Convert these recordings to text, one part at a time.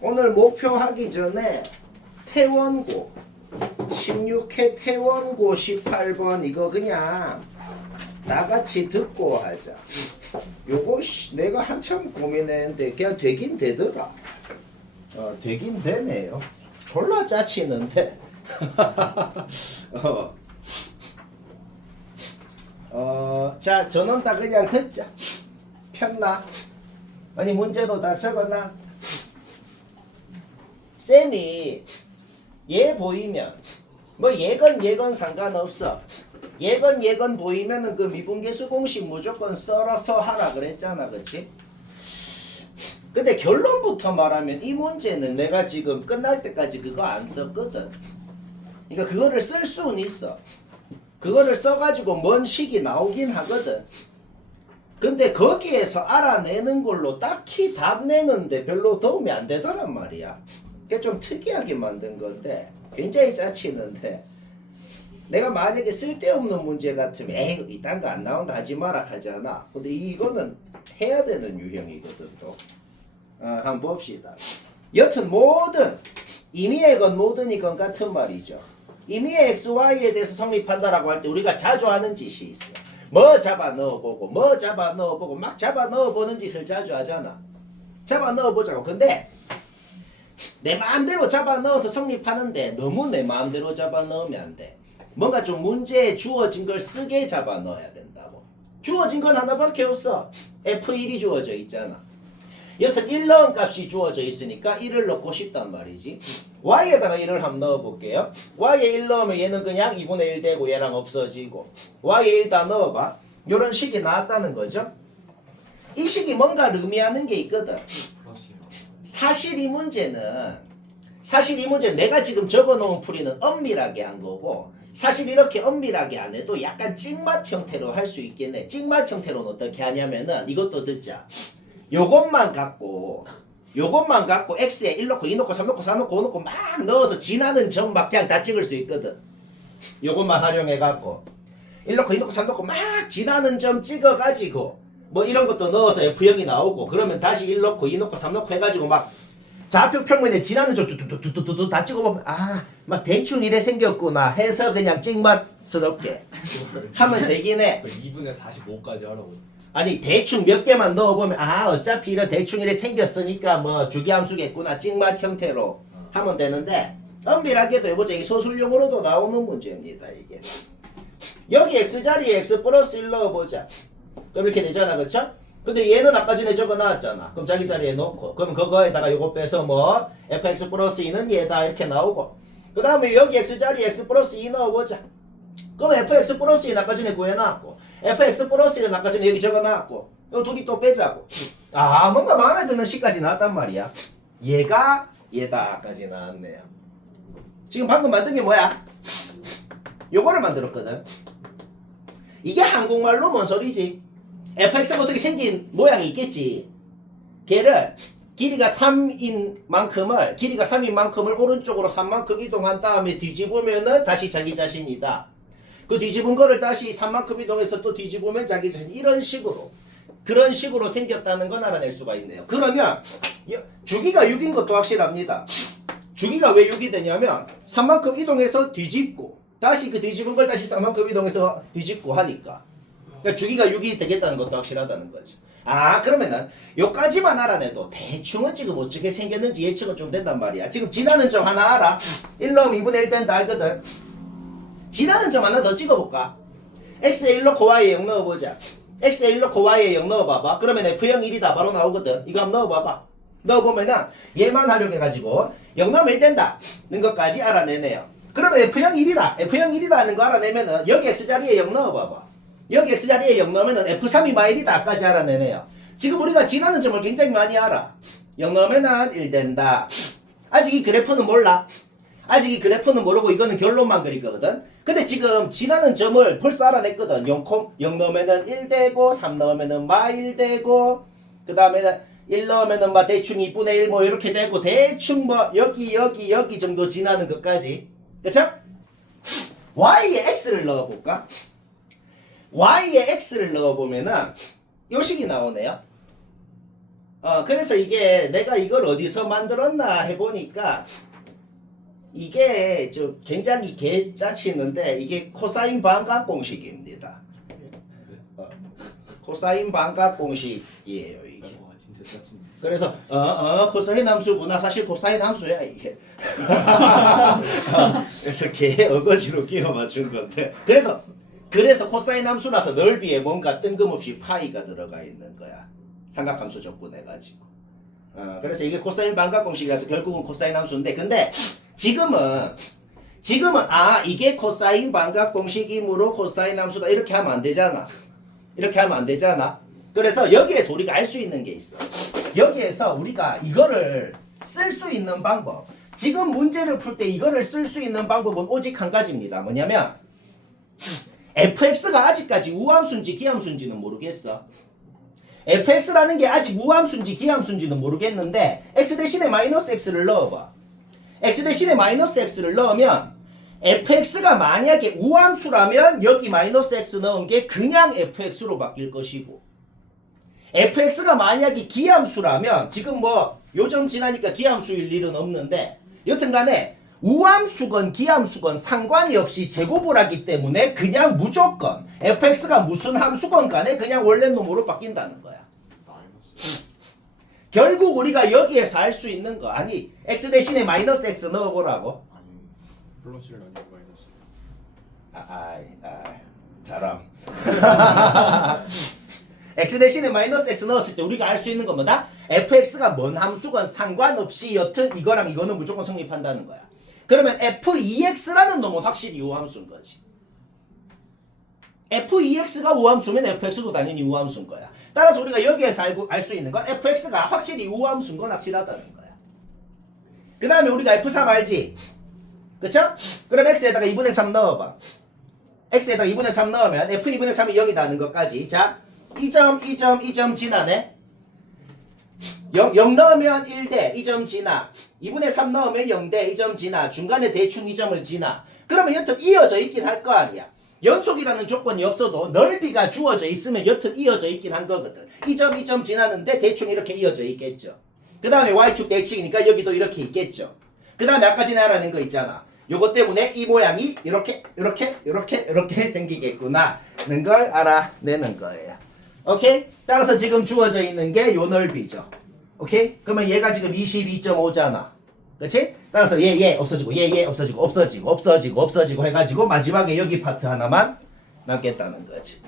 오늘 목표 하기 전에 태원고 16회 태원고 18번 이거 그냥 나같이 듣고 하자. 요거 내가 한참 고민했는데 그냥 되긴 되더라. 되긴 되네요. 졸라 짜치는데. 자, 저는 다 그냥 듣자. 폈나? 아니 문제도 다 적어놔. 쌤이 얘 보이면 뭐 얘건 상관없어. 얘건 보이면은 그 미분계수 공식 무조건 썰어서 하라 그랬잖아, 그치? 근데 결론부터 말하면 이 문제는 내가 지금 끝날 때까지 그거 안 썼거든. 그러니까 그거를 쓸 수는 있어. 그거를 써가지고 뭔 식이 나오긴 하거든. 근데 거기에서 알아내는 걸로 딱히 답 내는데 별로 도움이 안 되더란 말이야. 그게 좀 특이하게 만든 건데 굉장히 짜치는데 내가 만약에 쓸데없는 문제 같으면 에이 이딴 거 안 나온다 하지 마라 하잖아. 근데 이거는 해야 되는 유형이거든 또. 한번 봅시다. 여튼 모든 임의의 모든 이건 같은 말이죠. 임의의 XY에 대해서 성립한다라고 할 때 우리가 자주 하는 짓이 있어. 뭐 잡아 넣어보고 뭐 잡아 넣어보고 막 잡아 넣어보는 짓을 자주 하잖아. 잡아 넣어보자고. 근데 내 마음대로 잡아 넣어서 성립하는데 너무 내 마음대로 잡아 넣으면 안 돼. 뭔가 좀 문제에 주어진 걸 쓰게 잡아 넣어야 된다고. 주어진 건 하나밖에 없어. F1이 주어져 있잖아. 여튼 1 넣은 값이 주어져 있으니까 1을 넣고 싶단 말이지. y에다가 1을 한번 넣어볼게요. y에 1 넣으면 얘는 그냥 2분의 1 되고 얘랑 없어지고 y에 1 다 넣어봐. 요런 식이 나왔다는 거죠. 이 식이 뭔가를 의미하는 게 있거든. 사실 이 문제는 내가 지금 적어놓은 풀이는 엄밀하게 한 거고 사실 이렇게 엄밀하게 안 해도 약간 찍맛 형태로 할 수 있겠네. 찍맛 형태로는 어떻게 하냐면은 이것도 듣자. 요것만 갖고 x에 1 넣고 2 넣고 3 넣고 4 넣고 5 넣고 막 넣어서 지나는 점 막 그냥 다 찍을 수 있거든. 요것만 활용해 갖고 1 넣고 2 넣고 3 넣고 막 지나는 점 찍어 가지고 뭐 이런 것도 넣어서 F형이 나오고 그러면 다시 1 넣고 2 넣고 3 넣고 해 가지고 막 좌표 평면에 지나는 점 뚜뚜뚜뚜뚜뚜 다 찍어보면 막 대충 이래 생겼구나 해서 그냥 찍맛스럽게 하면 되긴 해. 2분의 45까지 하라고. 아니 대충 몇 개만 넣어보면 어차피 이래 대충 이래 생겼으니까 뭐 주기함수겠구나 찍맛 형태로 하면 되는데 엄밀하게도 해보자. 이 소술용으로도 나오는 문제입니다. 이게 여기 x자리에 x 플러스 1 넣어보자. 그럼 이렇게 되잖아, 그쵸? 근데 얘는 아까 전에 적어 놨잖아. 그럼 자기 자리에 놓고 그럼 그거에다가 요거 빼서 뭐 fx 플러스 2는 얘다 이렇게 나오고 그 다음에 여기 x자리에 x 플러스 2 넣어보자. 그럼 fx 플러스 2는 아까 전에 구해놨고 fx 플러스 1은 아까 전에 여기 적어놨고 요 둘이 또 빼자고. 뭔가 마음에 드는 식까지 나왔단 말이야. 얘가 얘다까지 나왔네요. 지금 방금 만든 게 뭐야? 요거를 만들었거든. 이게 한국말로 뭔 소리지? fx가 어떻게 생긴 모양이 있겠지. 걔를 길이가 3인 만큼을 오른쪽으로 3만큼 이동한 다음에 뒤집으면은 다시 자기 자신이다. 그 뒤집은 거를 다시 3만큼 이동해서 또 뒤집으면 자기 자신. 이런 식으로 그런 식으로 생겼다는 건 알아낼 수가 있네요. 그러면 주기가 6인 것도 확실합니다. 주기가 왜 6이 되냐면 3만큼 이동해서 뒤집고 다시 그 뒤집은 걸 다시 3만큼 이동해서 뒤집고 하니까 그러니까 주기가 6이 되겠다는 것도 확실하다는 거죠. 그러면은 요까지만 알아내도 대충은 지금 어떻게 생겼는지 예측은 좀 된단 말이야. 지금 지나는 점 하나 알아? 1 넣으면 2분의 1 된다 알거든. 지나는 점 하나 더 찍어볼까? x에 1 넣고 y에 0 넣어보자. x에 1 넣고 y에 0 넣어봐봐. 그러면 f형 1이다 바로 나오거든. 이거 한번 넣어봐봐. 넣어보면은 얘만 활용해가지고 0 넣으면 1 된다 는 것까지 알아내네요. 그러면 f형 1이다 하는 거 알아내면은 여기 x자리에 0 넣어봐봐. 여기 x자리에 0 넣으면은 f3이 마일이다 까지 알아내네요. 지금 우리가 지나는 점을 굉장히 많이 알아. 0 넣으면은 1 된다. 아직 이 그래프는 몰라. 아직 이 그래프는 모르고 이거는 결론만 그릴 거거든. 근데 지금 지나는 점을 벌써 알아냈거든. 0 넣으면은 1 되고 3 넣으면은 마1 되고 그 다음에는 1 넣으면은 막 대충 2분의 1 뭐 이렇게 되고 대충 뭐 여기 정도 지나는 것까지. 그쵸? y에 x를 넣어볼까? y에 x를 넣어보면은 요 식이 나오네요. 그래서 이게 내가 이걸 어디서 만들었나 해보니까 이게 좀 굉장히 개짜치는데 이게 코사인 반각 공식입니다. 코사인 반각 공식이에요 이게. 와 진짜 짜증. 그래서 코사인 함수구나. 사실 코사인 함수야 이게. 그래서 개 어거지로 끼워 맞춘 건데. 그래서 코사인 함수라서 넓이에 뭔가 뜬금없이 파이가 들어가 있는 거야. 삼각함수 조건해가지고. 그래서 이게 코사인 반각 공식이라서 결국은 코사인 함수인데, 근데 지금은 이게 코사인 반각 공식이므로 코사인 함수다 이렇게 하면 안 되잖아. 이렇게 하면 안 되잖아. 그래서 여기에서 우리가 알 수 있는 게 있어. 여기에서 우리가 이거를 쓸 수 있는 방법. 지금 문제를 풀 때 이거를 쓸 수 있는 방법은 오직 한 가지입니다. 뭐냐면 fx가 아직까지 우함수인지 기함수인지는 모르겠어. fx라는 게 아직 우함수인지 기함수인지는 모르겠는데 x 대신에 마이너스 x를 넣어봐. x 대신에 마이너스 x를 넣으면 fx가 만약에 우함수라면 여기 마이너스 x 넣은 게 그냥 fx로 바뀔 것이고, fx가 만약에 기함수라면 지금 뭐 요점 지나니까 기함수일 일은 없는데 여튼간에 우함수건 기함수건 상관이 없이 제곱을 하기 때문에 그냥 무조건 fx가 무슨 함수건 간에 그냥 원래 놈으로 바뀐다는 거야. 결국 우리가 여기에서 알 수 있는 거, 아니 x 대신에 마이너스 x 넣어보라고. 아니 플러스를 아니고 마이너스. 잘함. x 대신에 마이너스 x 넣었을 때 우리가 알 수 있는 건 뭐다? fx가 뭔 함수건 상관없이 여튼 이거랑 이거는 무조건 성립한다는 거야. 그러면 f2x라는 놈은 확실히 우함수인 거지. f2x가 우함수면 fx도 당연히 우함수인 거야. 따라서 우리가 여기에서 알 수 있는 건 fx가 확실히 우함수인 건 확실하다는 거야. 그 다음에 우리가 f3 알지? 그쵸? 그럼 x에다가 2분의 3 넣어봐. x에다가 2분의 3 넣으면 f 2분의 3이 0이다는 것까지. 자, 2점 지나네. 0 넣으면 1대 2점 지나. 2분의 3 넣으면 0대 2점 지나. 중간에 대충 2점을 지나. 그러면 여튼 이어져 있긴 할 거 아니야. 연속이라는 조건이 없어도 넓이가 주어져 있으면 여튼 이어져 있긴 한 거거든. 2점 지나는데 대충 이렇게 이어져 있겠죠. 그 다음에 y축 대칭이니까 여기도 이렇게 있겠죠. 그 다음에 아까 지나라는 거 있잖아. 요것 때문에 이 모양이 이렇게 생기겠구나는 걸 알아내는 거예요. 오케이? 따라서 지금 주어져 있는 게 요 넓이죠. 오케이? 그러면 얘가 지금 22.5잖아. 그치? 따라서 얘 없어지고 얘 없어지고 해가지고 마지막에 여기 파트 하나만 남겠다는 거지.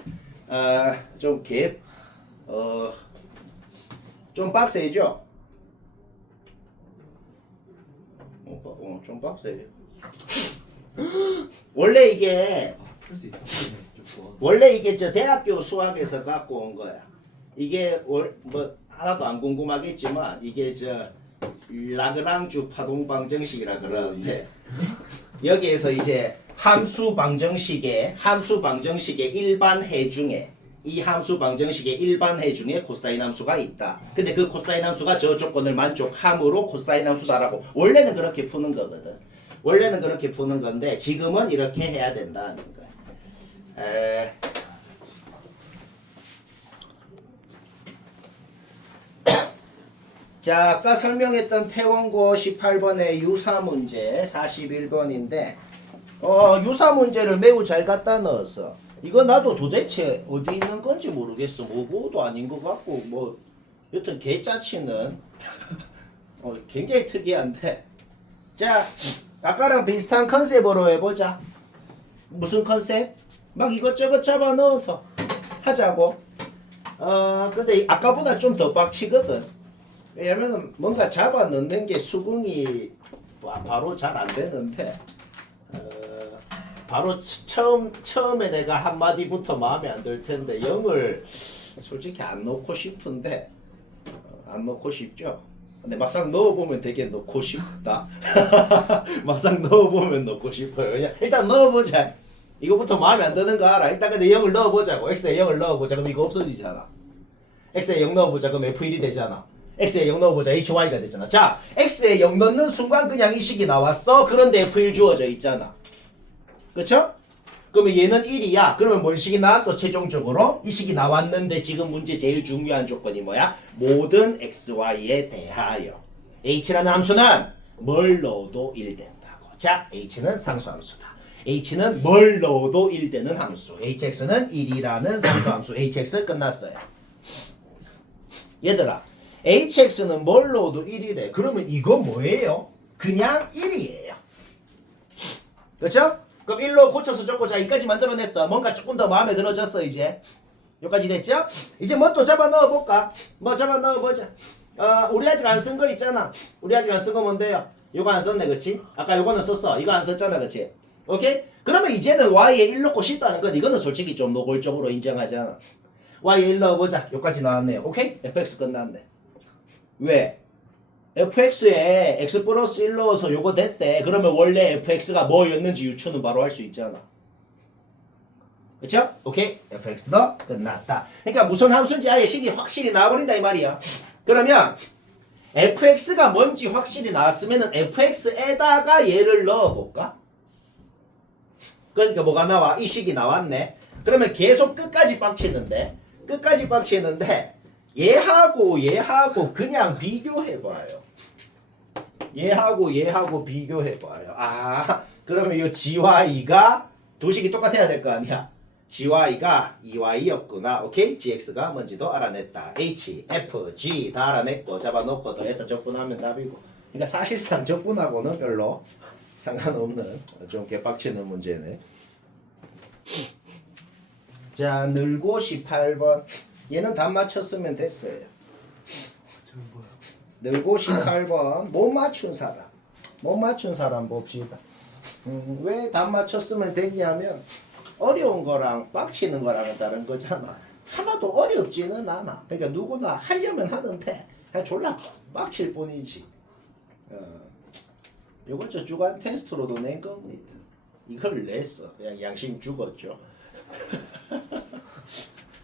좀 빡세죠? 좀 빡세요. 원래 이게 풀 수 있어. 원래 이게 저 대학교 수학에서 갖고 온 거야. 이게 뭐 하나도 안 궁금하겠지만 이게 저 라그랑주 파동 방정식이라 그러는데 여기에서 이제 함수 방정식의 일반해 중에 이 함수 방정식의 일반해 중에 코사인 함수가 있다. 근데 그 코사인 함수가 저 조건을 만족함으로 코사인 함수다라고 원래는 그렇게 푸는 거거든. 원래는 그렇게 푸는 건데 지금은 이렇게 해야 된다는 거야. 자, 아까 설명했던 태원고 18번의 유사 문제 41번인데 유사 문제를 매우 잘 갖다 넣었어. 이거 나도 도대체 어디 있는 건지 모르겠어. 뭐고도 아닌 것 같고 뭐 여튼 개짜치는 굉장히 특이한데, 자, 아까랑 비슷한 컨셉으로 해보자. 무슨 컨셉? 막 이것저것 잡아 넣어서 하자고. 근데 아까보다 좀 더 빡치거든. 왜냐면 뭔가 잡아 넣는 게 수긍이 바로 잘 안 되는데, 바로 처음에 내가 한마디부터 마음에 안 들 텐데 0을 솔직히 안 넣고 싶은데 안 넣고 싶죠. 근데 막상 넣어보면 되게 넣고 싶다. 막상 넣어보면 넣고 싶어요. 그냥 일단 넣어보자. 이거부터 마음에 안 드는 거 알아. 일단 근데 0을 넣어보자고. x에 0을 넣어보자. 그럼 이거 없어지잖아. x에 0 넣어보자. 그럼 f1이 되잖아. x에 0 넣어보자. hy가 되잖아. 자, x에 0 넣는 순간 그냥 이 식이 나왔어. 그런데 f1 주어져 있잖아. 그쵸? 그러면 얘는 1이야. 그러면 뭔 식이 나왔어? 최종적으로 이 식이 나왔는데 지금 문제 제일 중요한 조건이 뭐야? 모든 xy에 대하여 h라는 함수는 뭘 넣어도 1 된다고. 자, h는 상수함수다. h는 뭘 넣어도 1 되는 함수. hx는 1이라는 상수함수. hx 끝났어요. 얘들아, hx는 뭘 넣어도 1이래. 그러면 이거 뭐예요? 그냥 1이에요. 그렇죠? 그럼 1로 고쳐서 적고 자 여기까지 만들어냈어. 뭔가 조금 더 마음에 들어졌어 이제. 여기까지 됐죠? 이제 뭐 또 잡아 넣어볼까? 뭐 잡아 넣어보자. 우리 아직 안 쓴 거 있잖아. 우리 아직 안 쓴 거 뭔데요? 이거 안 썼네 그치? 아까 요거는 썼어. 이거 안 썼잖아 그치? 오케이? 그러면 이제는 y에 1 넣고 싶다는 건 이거는 솔직히 좀 노골적으로 인정하잖아. y에 1 넣어보자. 여기까지 나왔네요. 오케이? fx 끝났네. 왜? fx에 x 플러스 1 넣어서 요거 됐대. 그러면 원래 fx가 뭐였는지 유추는 바로 할 수 있잖아. 그쵸? 오케이? fx도 끝났다. 그러니까 무슨 함수인지 아예 식이 확실히 나와버린다 이 말이야. 그러면 fx가 뭔지 확실히 나왔으면은 fx에다가 얘를 넣어볼까? 그러니까 뭐가 나와? 이 식이 나왔네. 그러면 계속 끝까지 빡치는데 얘하고 그냥 비교해봐요. 얘하고 비교해봐요. 그러면 이 gy가 두 식이 똑같아야 될 거 아니야. gy가 2y였구나. 오케이? gx가 뭔지도 알아냈다. h, f, g 다 알아냈고 잡아놓고 더해서 적분하면 답이고. 그러니까 사실상 적분하고는 별로 상관없는 좀 개빡치는 문제네. 자, 늘고 18번. 얘는 답 맞췄으면 됐어요. 늘고 18번. 못 맞춘 사람 봅시다. 왜 답 맞췄으면 됐냐면 어려운 거랑 빡치는 거랑은 다른 거잖아. 하나도 어렵지는 않아. 그러니까 누구나 하려면 하는데 그냥 졸라 빡칠 뿐이지. 요거 저 주간 테스트로도 낸 겁니다. 이걸 냈어. 그냥 양심 죽었죠.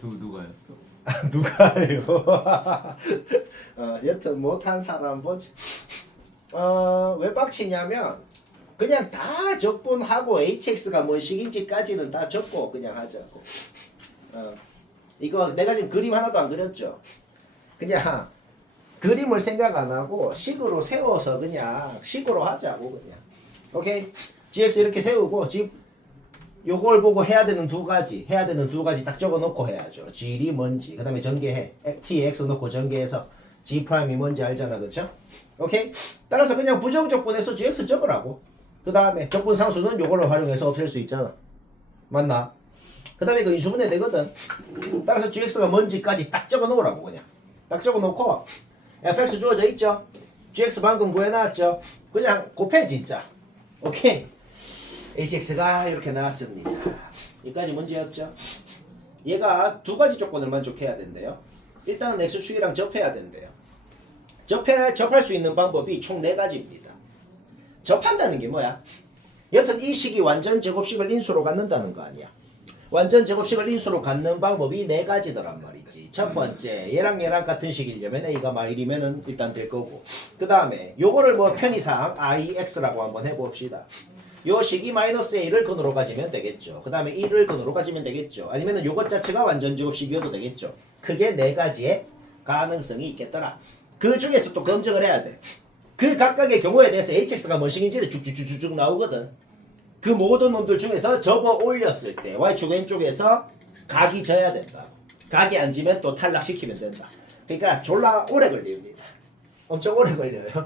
누가요? 누가요? 여튼 못한 사람 보지. 왜 빡치냐면 그냥 다 적분하고 hx가 뭔 식인지까지는 다 적고 그냥 하자고. 이거 내가 지금 그림 하나도 안 그렸죠. 그냥 그림을 생각 안 하고 식으로 세워서 그냥 식으로 하자고 그냥. 오케이? gx 이렇게 세우고 지금 요걸 보고 해야 되는 두 가지 딱 적어 놓고 해야죠. g이 뭔지 그 다음에 전개해. tx 놓고 전개해서 g 프라임이 뭔지 알잖아. 그쵸? 오케이? 따라서 그냥 부정적분해서 gx 적으라고. 그 다음에 적분상수는 요걸로 활용해서 없앨 수 있잖아. 맞나? 그 다음에 그 인수분해 되거든. 따라서 gx가 뭔지까지 딱 적어 놓으라고 그냥. 딱 적어 놓고 fx 주어져 있죠? gx 방금 구해놨죠? 그냥 곱해 진짜. 오케이? hx가 이렇게 나왔습니다. 여기까지 문제 없죠? 얘가 두 가지 조건을 만족해야 된대요. 일단은 x축이랑 접해야 된대요. 접할 수 있는 방법이 총 4가지입니다. 접한다는 게 뭐야? 여튼 이 식이 완전 제곱식을 인수로 갖는다는 거 아니야. 완전 제곱식을 인수로 갖는 방법이 4가지더란 말이지. 첫 번째, 얘랑 같은 식이려면 a가 마일이면은 일단 될 거고. 그 다음에 요거를 뭐 편의상 ix라고 한번 해봅시다. 요 식이 마이너스 a를 근으로 가지면 되겠죠. 그 다음에 1을 근으로 가지면 되겠죠. 아니면은 요것 자체가 완전 제곱식이어도 되겠죠. 크게 4가지의 가능성이 있겠더라. 그 중에서 또 검증을 해야 돼. 그 각각의 경우에 대해서 hx가 뭔 식인지를 쭉쭉쭉쭉 나오거든. 그 모든 놈들 중에서 접어 올렸을 때 y축 왼쪽에서 각이 져야 된다. 각이 안 지면 또 탈락시키면 된다. 그러니까 졸라 오래 걸립니다. 엄청 오래 걸려요.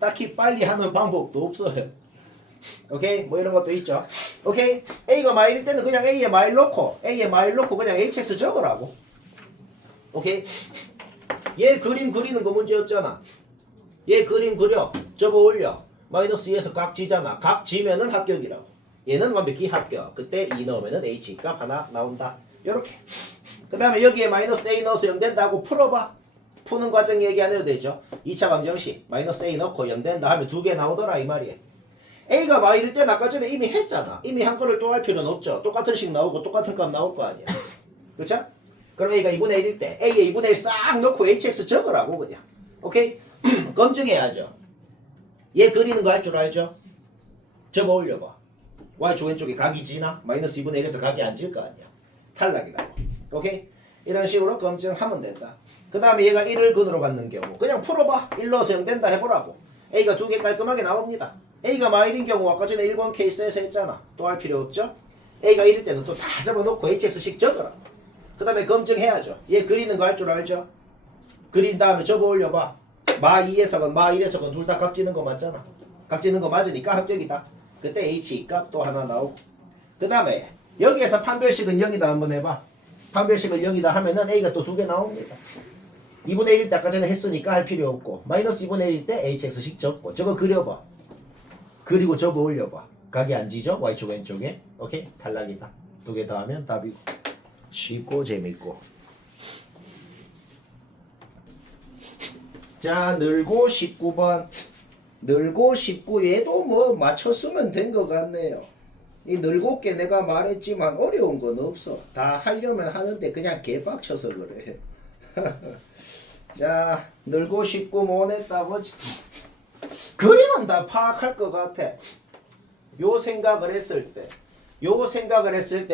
딱히 빨리 하는 방법도 없어요. 오케이? 뭐 이런 것도 있죠. 오케이? a가 마일일 때는 그냥 a에 마일 넣고 그냥 hx 적으라고. 오케이? 얘 그림 그리는 거 문제 없잖아. 얘 그림 그려. 접어 올려. 마이너스 2에서 각 지잖아. 각 지면은 합격이라고. 얘는 완벽히 합격. 그때 2 넣으면은 h 값 하나 나온다. 요렇게. 그 다음에 여기에 마이너스 a 넣어서 0 된다고 풀어봐. 푸는 과정 얘기 안 해도 되죠. 2차 방정식 마이너스 a 넣고 0 된다 하면 2개 나오더라 이 말이야. a가 마일일 땐 아까 전에 이미 했잖아. 이미 한 거를 또 할 필요는 없죠. 똑같은 식 나오고 똑같은 값 나올 거 아니야. 그렇죠? 그럼 a가 2분의 1일 때 a에 2분의 1 싹 넣고 hx 적으라고 그냥. 오케이? 검증해야죠. 얘 그리는 거 할 줄 알죠? 접어 올려봐. y축 왼쪽에 각이 지나? 마이너스 2분의 1에서 각이 안 질 거 아니야. 탈락이라고. 오케이? 이런 식으로 검증하면 된다. 그 다음에 얘가 1을 근으로 갖는 경우 그냥 풀어봐. 1 넣어서 0 된다 해보라고. A가 2개 깔끔하게 나옵니다. A가 마일인 경우 아까 전에 1번 케이스에서 했잖아. 또 할 필요 없죠? A가 1일 때는 또 다 접어놓고 HX식 적어라. 그 다음에 검증해야죠. 얘 그리는 거 할 줄 알죠? 그린 다음에 접어 올려봐. 마 2에서건 마 1에서건 둘 다 각지는 거 맞잖아. 각지는 거 맞으니까 합격이다. 그때 H 값도 하나 나오고. 그 다음에 여기에서 판별식은 0이다 한번 해봐. 판별식을 0이다 하면은 A가 또 2개 나옵니다. 2분의 1일 때 아까 전에 했으니까 할 필요 없고 마이너스 2분의 1일 때 HX식 적고 저거 그려봐. 그리고 접어 올려봐. 각이 안 지죠? Y축 왼쪽에. 오케이? 탈락이다. 2개 더 하면 답이고. 쉽고 재밌고. 자, 늘고 19번. 늘고 19얘도 뭐 맞췄으면 된 것 같네요. 이 늘고 게 내가 말했지만 어려운 건 없어. 다 하려면 하는데 그냥 개빡쳐서 그래. 자, 늘고 19 뭐냈다 보지. 그림은 다 파악할 것 같아. 요 생각을 했을 때.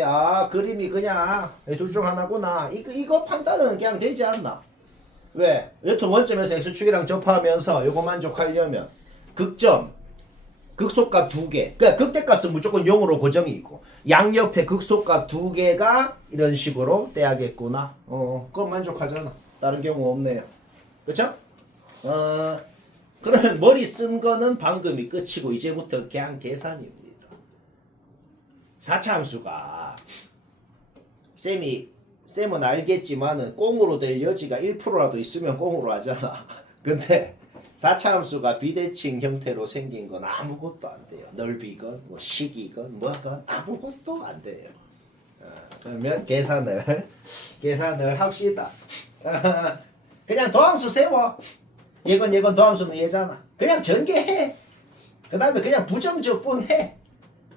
아, 그림이 그냥 둘 중 하나구나. 이거 판단은 그냥 되지 않나? 왜? 여튼 원점에서 x축이랑 접하면서 요거 만족하려면 극점, 극소값 2개. 그러니까 극대값은 무조건 0으로 고정이 있고 양옆에 극소값 2개가 이런 식으로 떼야겠구나. 그건 만족하잖아. 다른 경우 없네요. 그쵸? 그러면 머리 쓴 거는 방금이 끝이고 이제부터 그냥 계산입니다. 4차 함수가 쌤은 알겠지만은 꽁으로 될 여지가 1%라도 있으면 꽁으로 하잖아. 근데 4차 함수가 비대칭 형태로 생긴 건 아무것도 안 돼요. 넓이건 뭐 식이건 뭐건 아무것도 안 돼요. 그러면 계산을 합시다. 그냥 도함수 세워. 얘건 도함수는 얘잖아. 그냥 전개해. 그 다음에 그냥 부정적분해.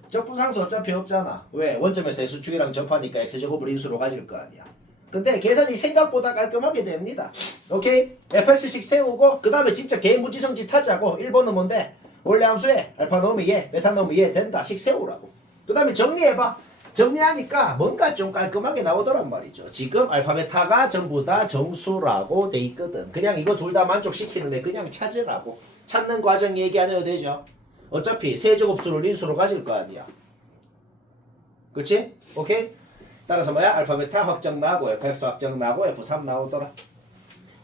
적분상수 어차피 없잖아. 왜? 원점에서 x축이랑 접하니까 x제곱을 인수로 가질 거 아니야. 근데 계산이 생각보다 깔끔하게 됩니다. 오케이? fx식 세우고 그 다음에 진짜 개무지성짓 하자고. 1번은 뭔데? 원래 함수에 알파 넣으면 얘, 베타 넣으면 얘 된다. 식 세우라고. 그 다음에 정리해봐. 정리하니까 뭔가 좀 깔끔하게 나오더란 말이죠. 지금 알파 베타가 전부 다 정수라고 돼 있거든. 그냥 이거 둘 다 만족시키는데 그냥 찾으라고. 찾는 과정 얘기 안 해도 되죠. 어차피 세제곱수를 인수로 가질 거 아니야. 그치? 오케이? 따라서 뭐야? 알파 베타 확정 나고 fx 확정 나고 f3 나오더라.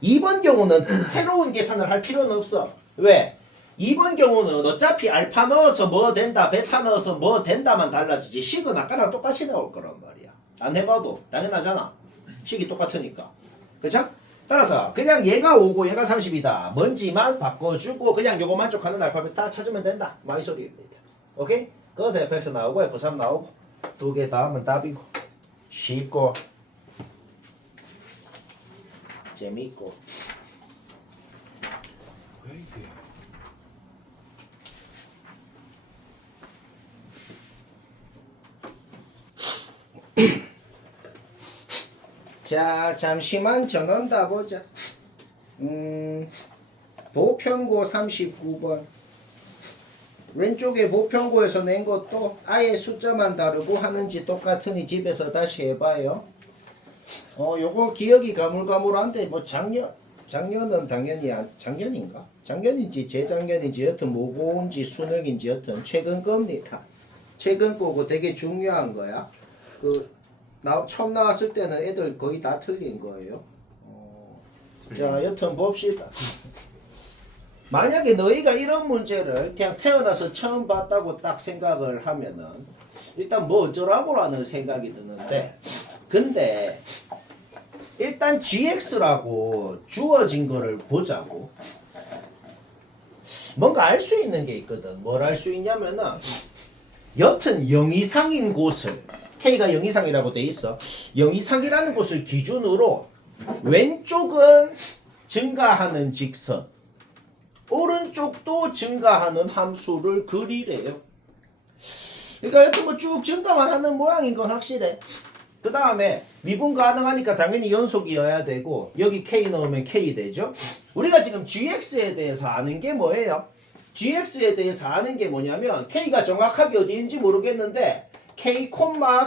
2번 경우는 새로운 계산을 할 필요는 없어. 왜? 2번 경우는 어차피 알파 넣어서 뭐 된다, 베타 넣어서 뭐 된다만 달라지지 식은 아까랑 똑같이 나올 거란 말이야. 안 해봐도 당연하잖아. 식이 똑같으니까. 그쵸? 따라서 그냥 얘가 5고 얘가 30이다. 뭔지만 바꿔주고 그냥 요거 만족하는 알파 베타 찾으면 된다. 마이 소리입니다. 오케이? 거기서 fx 나오고 f3 나오고 2개 다 하면 답이고 쉽고 재밌고. 자, 잠시만 전원다 보자. 보편고 39번. 왼쪽에 보편고에서 낸 것도 아예 숫자만 다르고 하는지 똑같으니 집에서 다시 해봐요. 요거 기억이 가물가물한데 뭐 작년은 당연히 작년인가? 작년인지 재작년인지 여튼 모고인지 수능인지 여튼 최근 겁니다. 최근 거고 되게 중요한 거야. 처음 나왔을 때는 애들 거의 다 틀린 거예요. 자, 여튼 봅시다. 만약에 너희가 이런 문제를 그냥 태어나서 처음 봤다고 딱 생각을 하면은 일단 뭐 어쩌라고라는 생각이 드는데, 근데 일단 gx라고 주어진 거를 보자고. 뭔가 알 수 있는 게 있거든. 뭘 알 수 있냐면은 여튼 0 이상인 곳을 K가 0 이상이라고 돼 있어. 0 이상이라는 곳을 기준으로 왼쪽은 증가하는 직선, 오른쪽도 증가하는 함수를 그리래요. 그러니까 여튼 뭐 쭉 증가만 하는 모양인 건 확실해. 그 다음에 미분 가능하니까 당연히 연속이어야 되고 여기 K 넣으면 K 되죠. 우리가 지금 GX에 대해서 아는 게 뭐예요? gx에 대해서 아는 게 뭐냐면 k가 정확하게 어디인지 모르겠는데 k,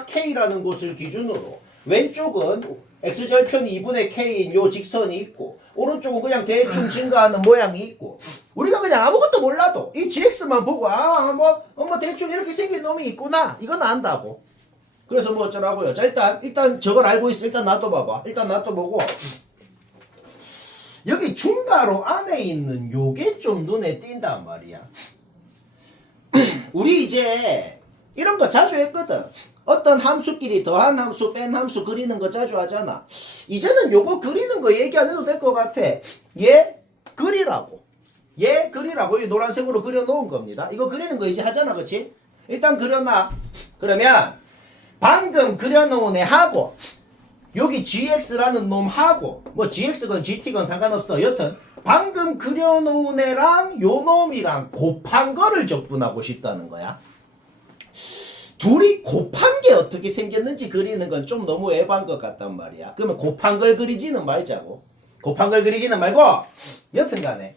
k라는 곳을 기준으로 왼쪽은 x절편 2분의 k인 요 직선이 있고 오른쪽은 그냥 대충 증가하는 모양이 있고 우리가 그냥 아무것도 몰라도 이 gx만 보고 뭐 대충 이렇게 생긴 놈이 있구나 이건 안다고. 그래서 뭐 어쩌라고요. 자 일단 저걸 알고 있어. 일단 놔둬봐봐. 일단 놔둬보고 여기 중괄호 안에 있는 요게 좀 눈에 띈단 말이야. 우리 이제 이런 거 자주 했거든. 어떤 함수끼리 더한 함수, 뺀 함수 그리는 거 자주 하잖아. 이제는 요거 그리는 거 얘기 안 해도 될 것 같아. 얘 그리라고. 얘 그리라고. 이 노란색으로 그려놓은 겁니다. 이거 그리는 거 이제 하잖아. 그치? 일단 그려놔. 그러면 방금 그려놓은 애하고 여기 gx라는 놈하고 뭐 gx건 gt건 상관없어. 여튼 방금 그려놓은 애랑 요 놈이랑 곱한 거를 적분하고 싶다는 거야. 둘이 곱한 게 어떻게 생겼는지 그리는 건 좀 너무 애반 것 같단 말이야. 그러면 곱한 걸 그리지는 말자고. 곱한 걸 그리지는 말고 여튼 간에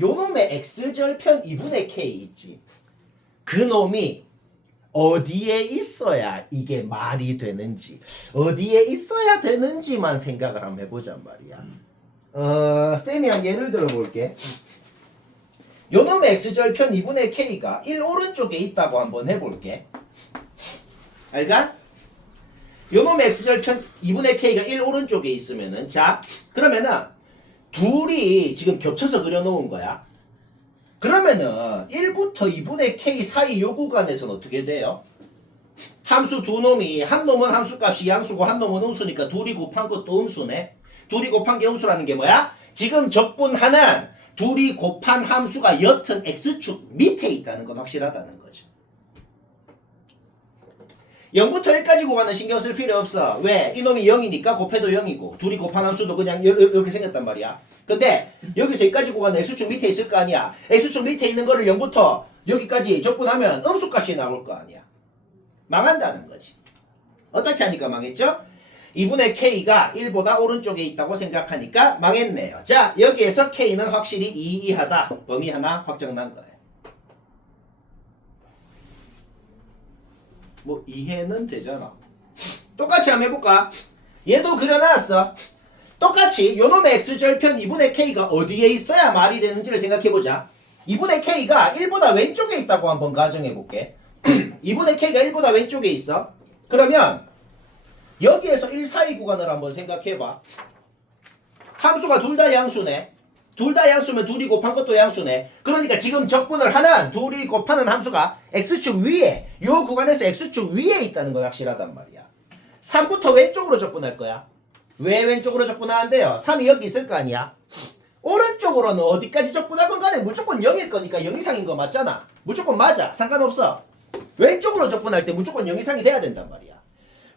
요 놈의 x절편 2분의 k 있지. 그 놈이 어디에 있어야 이게 말이 되는지 어디에 있어야 되는지만 생각을 한번 해보잔 말이야. 쌤이 한 예를 들어볼게. 요 놈의 x절편 2분의 k가 1 오른쪽에 있다고 한번 해볼게. 알가? 요놈의 x절편 2분의 k가 1 오른쪽에 있으면은 자 그러면은 둘이 지금 겹쳐서 그려놓은 거야. 그러면은 1부터 2분의 k 사이 요 구간에서는 어떻게 돼요? 함수 두 놈이 한 놈은 함수값이 양수고 한 놈은 음수니까 둘이 곱한 것도 음수네. 둘이 곱한 게 음수라는 게 뭐야? 지금 적분하는 둘이 곱한 함수가 여튼 x축 밑에 있다는 건 확실하다는 거죠. 0부터 1까지 구간은 신경 쓸 필요 없어. 왜? 이놈이 0이니까 곱해도 0이고 둘이 곱한 함수도 그냥 이렇게 생겼단 말이야. 근데 여기서 여기까지 구간은 x축 밑에 있을 거 아니야. x축 밑에 있는 거를 0부터 여기까지 적분하면 음수값이 나올 거 아니야. 망한다는 거지. 어떻게 하니까 망했죠? 2분의 k가 1보다 오른쪽에 있다고 생각하니까 망했네요. 자 여기에서 k는 확실히 2 이하다. 범위 하나 확정난 거예요. 뭐 이해는 되잖아. 똑같이 한번 해볼까? 얘도 그려놨어. 똑같이 요놈의 x절편 2분의 k가 어디에 있어야 말이 되는지를 생각해보자. 2분의 k가 1보다 왼쪽에 있다고 한번 가정해볼게. 2분의 k가 1보다 왼쪽에 있어. 그러면 여기에서 1 사이 구간을 한번 생각해봐. 함수가 둘 다 양수네. 둘 다 양수면 둘이 곱한 것도 양수네. 그러니까 지금 적분을 하는 둘이 곱하는 함수가 x축 위에 요 구간에서 x축 위에 있다는 건 확실하단 말이야. 3부터 왼쪽으로 적분할 거야. 왜 왼쪽으로 적분하는데요? 3이 여기 있을 거 아니야. 오른쪽으로는 어디까지 적분하건 간에 무조건 0일 거니까 0 이상인 거 맞잖아. 무조건 맞아. 상관없어. 왼쪽으로 적분할 때 무조건 0 이상이 돼야 된단 말이야.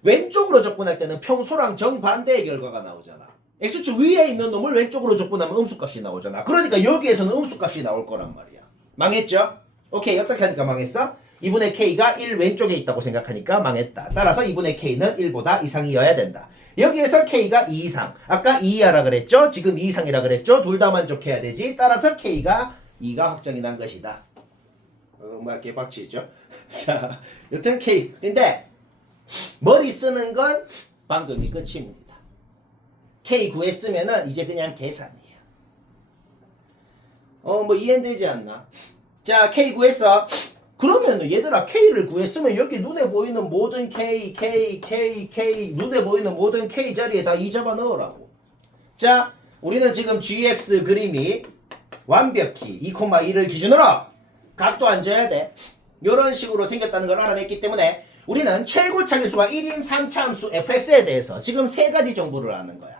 왼쪽으로 적분할 때는 평소랑 정반대의 결과가 나오잖아. x축 위에 있는 놈을 왼쪽으로 적분하면 음수값이 나오잖아. 그러니까 여기에서는 음수값이 나올 거란 말이야. 망했죠? 오케이. 어떻게 하니까 망했어? 2분의 k가 1 왼쪽에 있다고 생각하니까 망했다. 따라서 2분의 k는 1보다 이상이어야 된다. 여기에서 k가 2 이상. 아까 2 이하라 그랬죠? 지금 2 이상이라 그랬죠? 둘 다 만족해야 되지. 따라서 k가 2가 확정이 난 것이다. 뭐야 개박치죠? 자, 여튼 k. 근데 머리 쓰는 건 방금이 끝입니다. K 구했으면은 이제 그냥 계산이에요. 뭐 이해되지 않나? 자, K 구했어. 그러면은 얘들아 K를 구했으면 여기 눈에 보이는 모든 K 눈에 보이는 모든 K 자리에 다 2 잡아 넣으라고. 자, 우리는 지금 GX 그림이 완벽히 2,2를 기준으로 각도 앉아야 돼. 이런 식으로 생겼다는 걸 알아냈기 때문에 우리는 최고차계수가 1인 3차 함수 fx에 대해서 지금 3가지 정보를 아는 거야.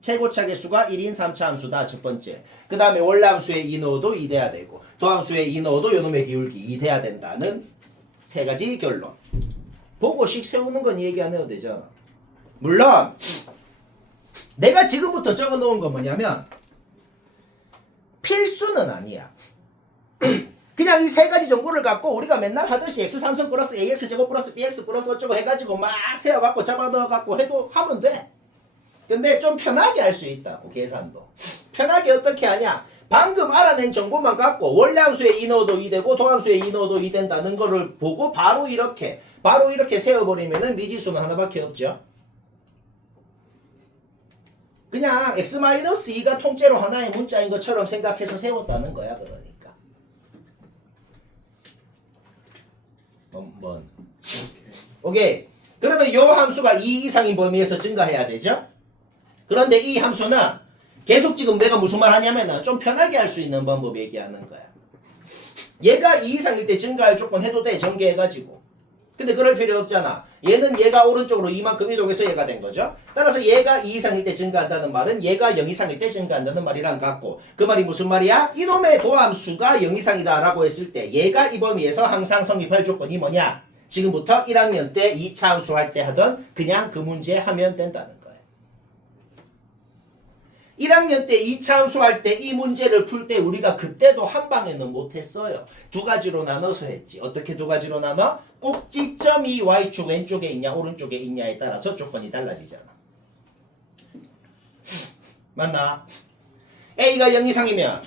최고차계수가 1인 3차 함수다. 첫 번째. 그 다음에 원래함수의 이 넣어도 2 돼야 되고 도함수의 이 넣어도 요놈의 기울기 2 돼야 된다는 3가지 결론. 보고식 세우는 건 얘기 안 해도 되잖아. 물론 내가 지금부터 적어 놓은 건 뭐냐면 필수는 아니야. 그냥 이 3가지 정보를 갖고 우리가 맨날 하듯이 x3선 플러스 ax제곱 플러스 bx 플러스 어쩌고 해가지고 막 세워갖고 잡아 넣어갖고 해도 하면 돼. 근데 좀 편하게 할 수 있다고. 계산도 편하게 어떻게 하냐. 방금 알아낸 정보만 갖고 원래 함수의 이 넣어도 2 되고 도함수의 이 넣어도 2 된다는 거를 보고 바로 이렇게 세워버리면은 미지수는 하나밖에 없죠. 그냥 x-2가 통째로 하나의 문자인 것처럼 생각해서 세웠다는 거야. 그러니까 오케이. 그러면 요 함수가 2 이상인 범위에서 증가해야 되죠. 그런데 이 함수는 계속 지금 내가 무슨 말 하냐면은 좀 편하게 할 수 있는 방법 얘기하는 거야. 얘가 2 이상일 때 증가할 조건 해도 돼. 전개해가지고. 근데 그럴 필요 없잖아. 얘는 얘가 오른쪽으로 이만큼 이동해서 얘가 된 거죠. 따라서 얘가 2 이상일 때 증가한다는 말은 얘가 0 이상일 때 증가한다는 말이랑 같고, 그 말이 무슨 말이야? 이놈의 도함수가 0 이상이다 라고 했을 때 얘가 이 범위에서 항상 성립할 조건이 뭐냐? 지금부터 1학년 때 2차 함수 할 때 하던 그냥 그 문제 하면 된다는 거예요. 1학년 때 2차 함수 할 때 이 문제를 풀 때 우리가 그때도 한 방에는 못했어요. 두 가지로 나눠서 했지. 어떻게 두 가지로 나눠? 꼭지점이 y축 왼쪽에 있냐 오른쪽에 있냐에 따라서 조건이 달라지잖아. 맞나? A가 0 이상이면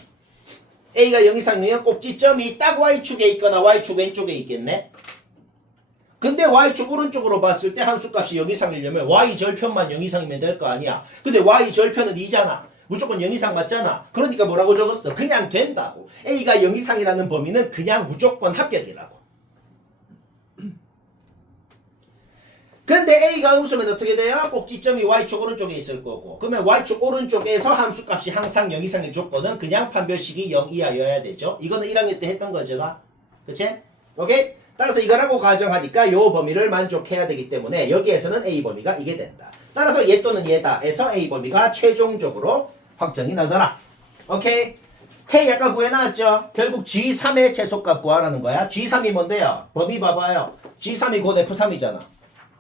꼭지점이 딱 y축에 있거나 y축 왼쪽에 있겠네? 근데 y축 오른쪽으로 봤을 때 함수값이 0 이상이려면 y절편만 0 이상이면 될 거 아니야. 근데 y절편은 2잖아. 무조건 0 이상 맞잖아. 그러니까 뭐라고 적었어? 그냥 된다고. A가 0 이상이라는 범위는 그냥 무조건 합격이라고. 근데 A가 음수면 어떻게 돼요? 꼭지점이 y축 오른쪽에 있을 거고, 그러면 y축 오른쪽에서 함수값이 항상 0 이상일 조건은 그냥 판별식이 0 이하여야 되죠. 이거는 1학년 때 했던 거잖아. 그치? 오케이? 따라서 이거라고 가정하니까 요 범위를 만족해야 되기 때문에 여기에서는 A 범위가 이게 된다. 따라서 얘 또는 얘다 에서 A 범위가 최종적으로 확정이 나더라. 오케이? K 아까 구해놨죠? 결국 G3의 최소값 구하라는 거야. G3이 뭔데요? 범위 봐봐요. G3이 곧 F3이잖아.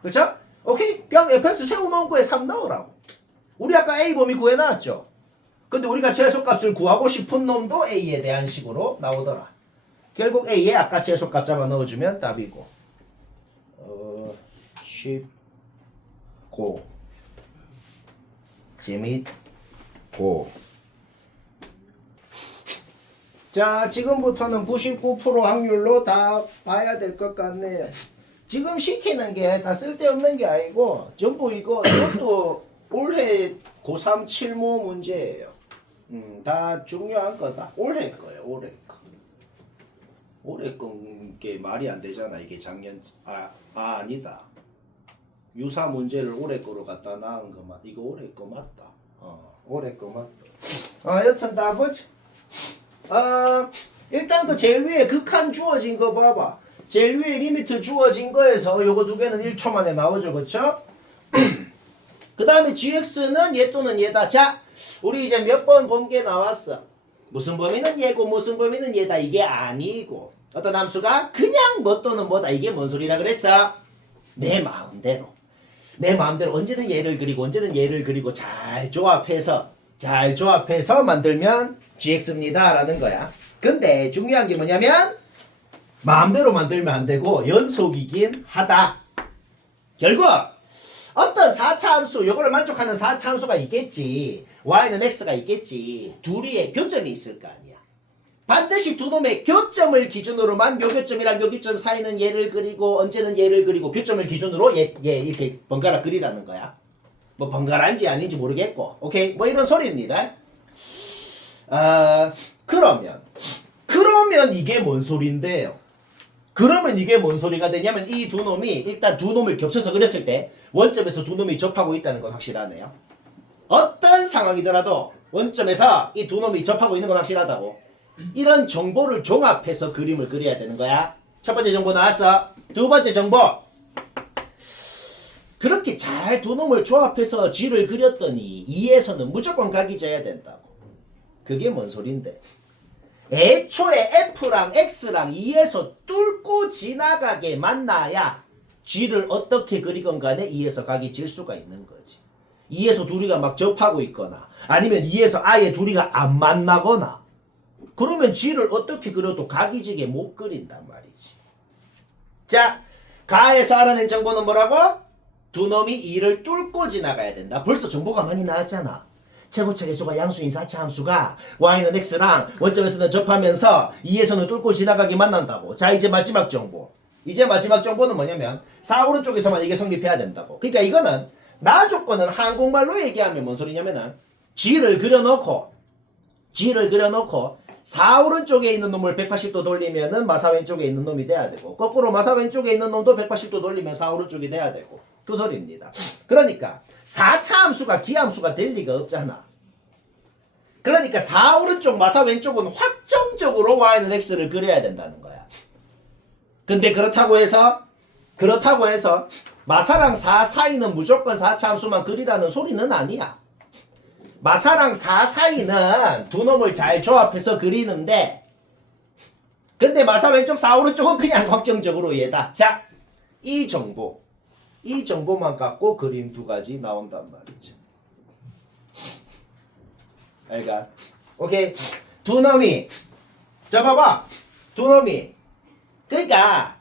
그쵸? 오케이? 그냥 fx 세워놓은 거에 3 넣으라고. 우리 아까 A 범위 구해놨죠? 근데 우리가 최소값을 구하고 싶은 놈도 A에 대한 식으로 나오더라. 결국 A에 아까 최소값 잡아 넣어주면 답이고. 쉽고 재밌고. 자, 지금부터는 99% 확률로 다 봐야 될 것 같네요. 지금 시키는 게 다 쓸데없는 게 아니고 전부 이것도 올해 고3 7모 문제예요. 다 중요한 거다. 올해 거예요. 올해 거. 올해 건게 말이 안 되잖아. 이게 작년 아니다. 유사 문제를 올해 거로 갖다 놔은 거 이거 올해 거 맞다. 올해 거 맞다. 여튼 다 보자. 일단 그 제일 위에 극한 주어진 거 봐봐. 제일 위에 리미트 주어진 거에서 요거 두 개는 1초 만에 나오죠. 그쵸? 그 다음에 gx는 얘 또는 얘다. 자, 우리 이제 몇 번 본 게 나왔어. 무슨 범위는 얘고 무슨 범위는 얘다. 이게 아니고 어떤 함수가 그냥 뭐 또는 뭐다. 이게 뭔 소리라 그랬어? 내 마음대로 언제든 얘를 그리고 언제든 얘를 그리고 잘 조합해서 만들면 gx입니다 라는 거야. 근데 중요한 게 뭐냐면 마음대로 만들면 안 되고 연속이긴 하다. 결국 어떤 4차 함수, 요거를 만족하는 4차 함수가 있겠지. y는 x가 있겠지. 둘이의 교점이 있을 거 아니야. 반드시 두 놈의 교점을 기준으로만 요 교점이랑 요 교점 사이는 얘를 그리고 언제는 얘를 그리고 교점을 기준으로 얘 이렇게 번갈아 그리라는 거야. 뭐 번갈아인지 아닌지 모르겠고. 오케이? 뭐 이런 소리입니다. 그러면 이게 뭔 소린데요? 그러면 이게 뭔 소리가 되냐면 이 두 놈이 일단 두 놈을 겹쳐서 그렸을 때 원점에서 두 놈이 접하고 있다는 건 확실하네요. 어떤 상황이더라도 원점에서 이 두 놈이 접하고 있는 건 확실하다고. 이런 정보를 종합해서 그림을 그려야 되는 거야. 첫 번째 정보 나왔어. 두 번째 정보. 그렇게 잘 두 놈을 조합해서 G를 그렸더니 2에서는 무조건 각이 져야 된다고. 그게 뭔 소린데? 애초에 F랑 X랑 2에서 뚫고 지나가게 만나야 G를 어떻게 그리건 간에 2에서 각이 질 수가 있는 거지. 2에서 둘이가 막 접하고 있거나 아니면 2에서 아예 둘이가 안 만나거나 그러면 G를 어떻게 그려도 각이 지게 못 그린단 말이지. 자, 가에서 알아낸 정보는 뭐라고? 두 놈이 2를 뚫고 지나가야 된다. 벌써 정보가 많이 나왔잖아. 최고차 계수가 양수인 4차 함수가 y는 x랑 원점에서는 접하면서 2에서는 뚫고 지나가게 만난다고. 자, 이제 마지막 정보. 이제 마지막 정보는 뭐냐면 4 오른쪽에서만 이게 성립해야 된다고. 그러니까 이거는 나 조건은 한국말로 얘기하면 뭔 소리냐면은 G를 그려놓고 4 오른쪽에 있는 놈을 180도 돌리면은 마사 왼쪽에 있는 놈이 돼야 되고, 거꾸로 마사 왼쪽에 있는 놈도 180도 돌리면 4 오른쪽이 돼야 되고, 그 소리입니다. 그러니까 4차 함수가 기함수가 될 리가 없잖아. 그러니까 4 오른쪽 마사 왼쪽은 확정적으로 y는 x를 그려야 된다는 거야. 근데 그렇다고 해서 마사랑 4 사이는 무조건 4차 함수만 그리라는 소리는 아니야. 마사랑 4 사이는 두 놈을 잘 조합해서 그리는데, 근데 마사 왼쪽 4 오른쪽은 그냥 확정적으로 얘다. 자, 이 정보만 갖고 그림 두 가지 나온단 말이죠. 알가? 오케이. 두 놈이, 자 봐봐, 두 놈이, 그러니까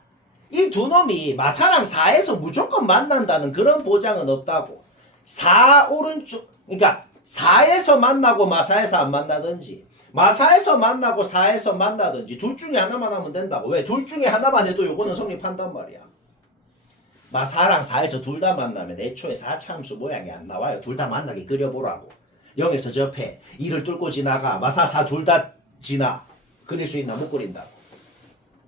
이 두 놈이 마사랑 4에서 무조건 만난다는 그런 보장은 없다고. 4 오른쪽, 그러니까 4에서 만나고 마사에서 안 만나든지, 마사에서 만나고 4에서 만나든지 둘 중에 하나만 하면 된다고. 왜? 둘 중에 하나만 해도 요거는 성립한단 말이야. 마사랑 4에서 둘 다 만나면 애초에 4차 함수 모양이 안 나와요. 둘 다 만나게 그려보라고. 0에서 접해 2를 뚫고 지나가 마사 4 둘 다 지나. 그릴 수 있나? 못 그린다고.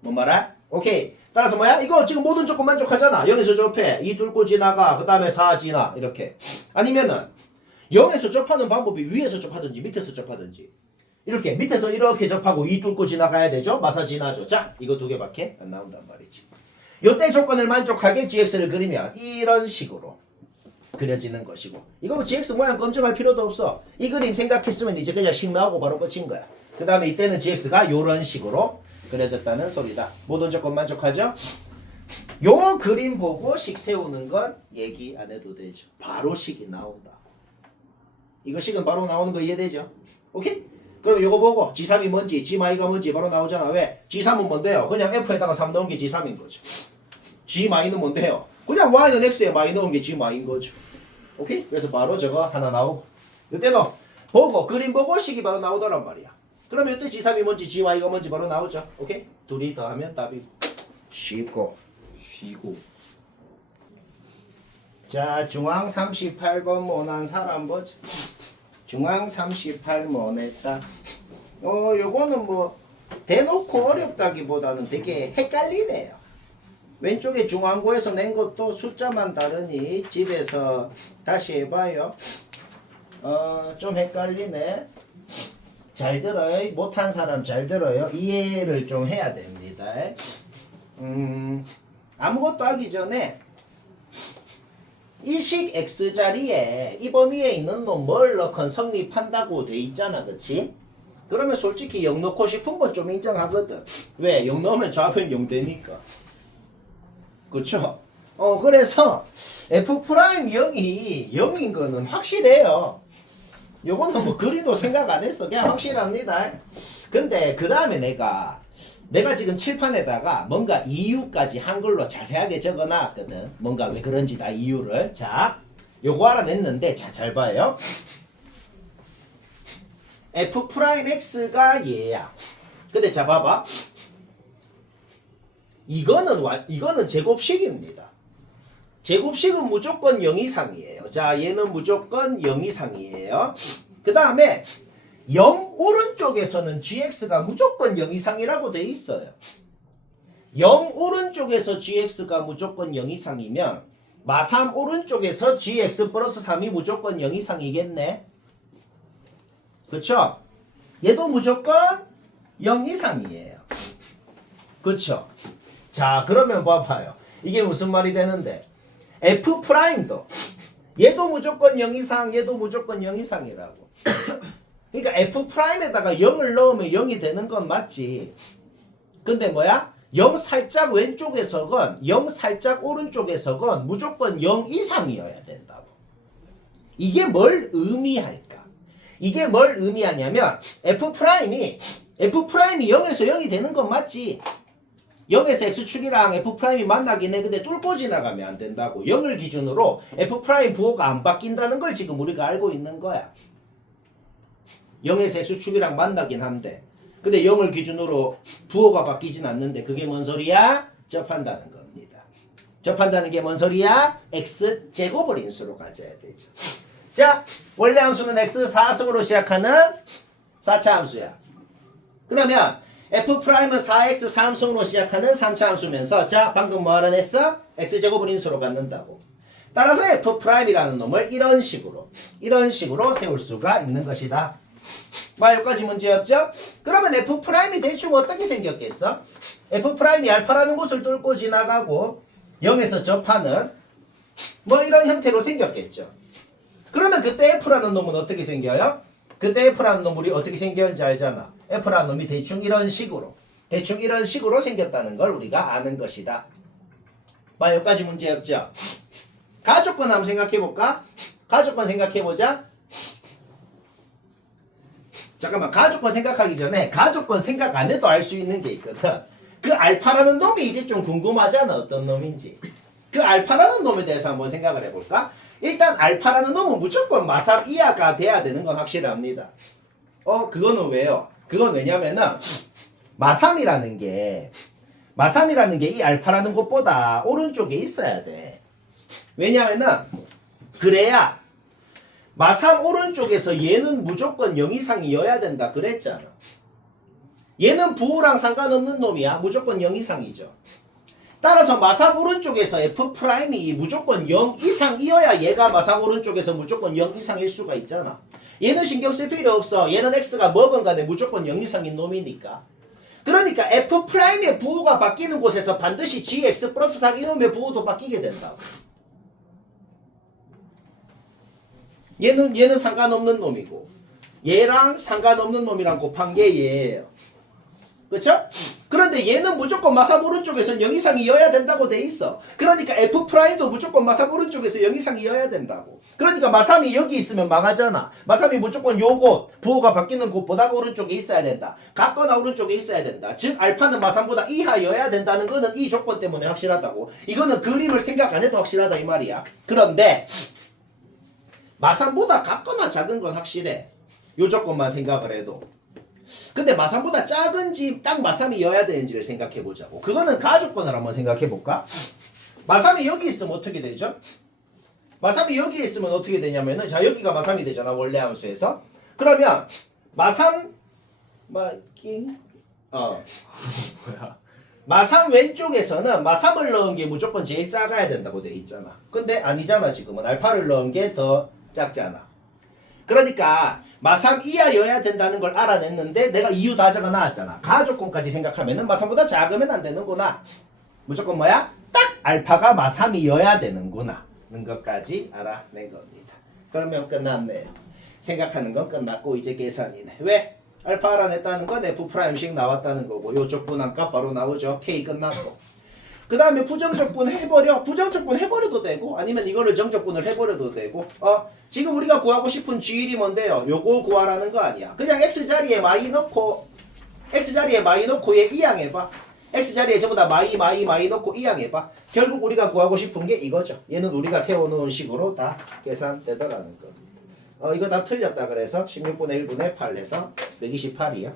뭔 말이야? 오케이. 따라서 뭐야? 이거 지금 모든 조건 만족하잖아. 0에서 접해 2 뚫고 지나가 그 다음에 4 지나. 이렇게. 아니면은 0에서 접하는 방법이 위에서 접하든지 밑에서 접하든지. 이렇게 밑에서 이렇게 접하고 2 뚫고 지나가야 되죠? 마사 지나죠. 자, 이거 두 개밖에 안 나온단 말이지. 요때 조건을 만족하게 gx를 그리면 이런 식으로 그려지는 것이고, 이거 뭐 gx 모양 검증할 필요도 없어. 이 그림 생각했으면 이제 그냥 식 나오고 바로 끝인 거야. 그 다음에 이때는 gx가 요런 식으로 그려졌다는 소리다. 모든 조건 만족하죠? 요 그림 보고 식 세우는 건 얘기 안 해도 되죠. 바로 식이 나온다. 이거 식은 바로 나오는 거 이해되죠? 오케이? 그럼 요거 보고 G3이 뭔지 G마이가 뭔지 바로 나오잖아. 왜? G3은 뭔데요? 그냥 F에다가 3 넣은 게 G3인 거죠. G마이는 뭔데요? 그냥 Y는 X에 마이 넣은 게 G마이인 거죠. 오케이? 그래서 바로 저거 하나 나오고, 이때는 보고 그림 보고 식이 바로 나오더란 말이야. 그러면 이때 G3이 뭔지 G마이가 뭔지 바로 나오죠. 오케이? 둘이 더하면 답이 쉽고. 자, 중앙 38번 모난 사람 보자. 중앙 38번 했다. 요거는 뭐 대놓고 어렵다기보다는 되게 헷갈리네요. 왼쪽에 중앙고에서 낸 것도 숫자만 다르니 집에서 다시 해봐요. 좀 헷갈리네. 잘 들어요. 못한 사람 잘 들어요. 이해를 좀 해야 됩니다. 아무것도 하기 전에 이 식 x자리에 이 범위에 있는 놈 뭘 넣건 성립한다고 돼 있잖아. 그치? 그러면 솔직히 0 넣고 싶은 건 좀 인정하거든. 왜? 0 넣으면 좌변 0 되니까. 그쵸? 그래서 F'0이 0인 거는 확실해요. 요거는 뭐 그리도 생각 안 했어. 그냥 확실합니다. 근데 그 다음에 내가 지금 칠판에다가 뭔가 이유까지 한글로 자세하게 적어놨거든. 뭔가 왜 그런지 다 이유를. 자, 요거 알아냈는데, 자, 잘 봐요. F'X가 얘야. 근데 자, 봐봐. 이거는 제곱식입니다. 제곱식은 무조건 0 이상이에요. 자, 얘는 무조건 0 이상이에요. 그 다음에 0 오른쪽에서는 gx가 무조건 0 이상이라고 돼 있어요. 0 오른쪽에서 gx가 무조건 0 이상이면 마3 오른쪽에서 gx 플러스 3이 무조건 0 이상이겠네. 그쵸? 얘도 무조건 0 이상이에요. 그쵸? 자, 그러면 봐봐요. 이게 무슨 말이 되는데, F'도 얘도 무조건 0 이상, 얘도 무조건 0 이상이라고. 그러니까 F'에다가 0을 넣으면 0이 되는 건 맞지. 근데 뭐야? 0 살짝 왼쪽에서건 0 살짝 오른쪽에서건 무조건 0 이상이어야 된다고. 이게 뭘 의미할까? 이게 뭘 의미하냐면 F'이 0에서 0이 되는 건 맞지. 0에서 X축이랑 F'이 만나긴 해. 근데 뚫고 지나가면 안 된다고. 0을 기준으로 F' 부호가 안 바뀐다는 걸 지금 우리가 알고 있는 거야. 0에서 x축이랑 만나긴 한데 근데 0을 기준으로 부호가 바뀌진 않는데 그게 뭔 소리야? 접한다는 겁니다. 접한다는 게 뭔 소리야? x제곱을 인수로 가져야 되죠. 자, 원래 함수는 x 4승으로 시작하는 4차 함수야. 그러면 f'은 4x 3승으로 시작하는 3차 함수면서 자, 방금 뭐 하라 했어? x제곱을 인수로 갖는다고. 따라서 f'이라는 놈을 이런 식으로 세울 수가 있는 것이다. 뭐 여기까지 문제 없죠? 그러면 f'이 대충 어떻게 생겼겠어? f'이 알파라는 곳을 뚫고 지나가고 0에서 접하는 뭐 이런 형태로 생겼겠죠. 그러면 그때 f라는 놈은 어떻게 생겨요? 그때 f라는 놈이 어떻게 생겼는지 알잖아. f라는 놈이 대충 이런 식으로 생겼다는 걸 우리가 아는 것이다. 뭐 여기까지 문제 없죠? 가족권 한번 생각해볼까? 가족권 생각해보자. 잠깐만, 가족권 생각하기 전에 가족권 생각 안 해도 알 수 있는 게 있거든. 그 알파라는 놈이 이제 좀 궁금하잖아. 어떤 놈인지. 그 알파라는 놈에 대해서 한번 생각을 해볼까? 일단 알파라는 놈은 무조건 마삼 이하가 돼야 되는 건 확실합니다. 그거는 왜요? 그건 왜냐면은 마삼이라는 게 이 알파라는 곳보다 오른쪽에 있어야 돼. 왜냐면은 그래야 마삼 오른쪽에서 얘는 무조건 0 이상이어야 된다 그랬잖아. 얘는 부호랑 상관없는 놈이야. 무조건 0 이상이죠. 따라서 마삼 오른쪽에서 f'이 무조건 0 이상이어야 얘가 마삼 오른쪽에서 무조건 0 이상일 수가 있잖아. 얘는 신경 쓸 필요 없어. 얘는 x가 뭐건 간에 무조건 0 이상인 놈이니까. 그러니까 f'의 부호가 바뀌는 곳에서 반드시 gx 플러스 4 이놈의 부호도 바뀌게 된다고. 얘는 상관없는 놈이고 얘랑 상관없는 놈이랑 곱한 게 얘예요. 그렇죠? 그런데 얘는 무조건 마삼 오른쪽에서 0 이상이어야 된다고 돼 있어. 그러니까 f'도 무조건 마삼 오른쪽에서 0 이상이어야 된다고. 그러니까 마삼이 여기 있으면 망하잖아. 마삼이 무조건 요곳 부호가 바뀌는 곳보다 오른쪽에 있어야 된다. 같거나 오른쪽에 있어야 된다. 즉 알파는 마삼보다 이하여야 된다는 거는 이 조건 때문에 확실하다고. 이거는 그림을 생각 안 해도 확실하다 이 말이야. 그런데 마삼보다 같거나 작은 건 확실해. 요 조건만 생각을 해도. 근데 마삼보다 작은지 딱 마삼이어야 되는지를 생각해 보자고. 그거는 가족권을 한번 생각해 볼까? 마삼이 여기 있으면 어떻게 되죠? 마삼이 여기 있으면 어떻게 되냐면은 자 여기가 마삼이 되잖아 원래 함수에서. 그러면 마삼 마삼 왼쪽에서는 마삼을 넣은 게 무조건 제일 작아야 된다고 돼 있잖아. 근데 아니잖아 지금은 알파를 넣은 게 더 작잖아. 그러니까 마삼 이하여야 된다는 걸 알아냈는데 내가 이유 다 적어 놨잖아. 가족권까지 생각하면은 마삼보다 작으면 안 되는구나. 무조건 뭐야? 딱 알파가 마삼이어야 되는구나. 는 것까지 알아낸 겁니다. 그러면 끝났네요. 생각하는 건 끝났고 이제 계산이네. 왜? 알파 알아냈다는 건 F'씩 나왔다는 거고 요쪽 분함값 바로 나오죠. K 끝났고 그 다음에 부정적분 해버려. 부정적분 해버려도 되고 아니면 이거를 정적분을 해버려도 되고 지금 우리가 구하고 싶은 G1이 뭔데요? 요거 구하라는 거 아니야. 그냥 X자리에 마이 넣고 얘 이항해봐. X자리에 전부 다 마이 넣고 이항해봐. 결국 우리가 구하고 싶은 게 이거죠. 얘는 우리가 세워놓은 식으로 다 계산되더라는 겁니다. 이거 다 틀렸다 그래서 16분의 1분의 8 해서 128이야.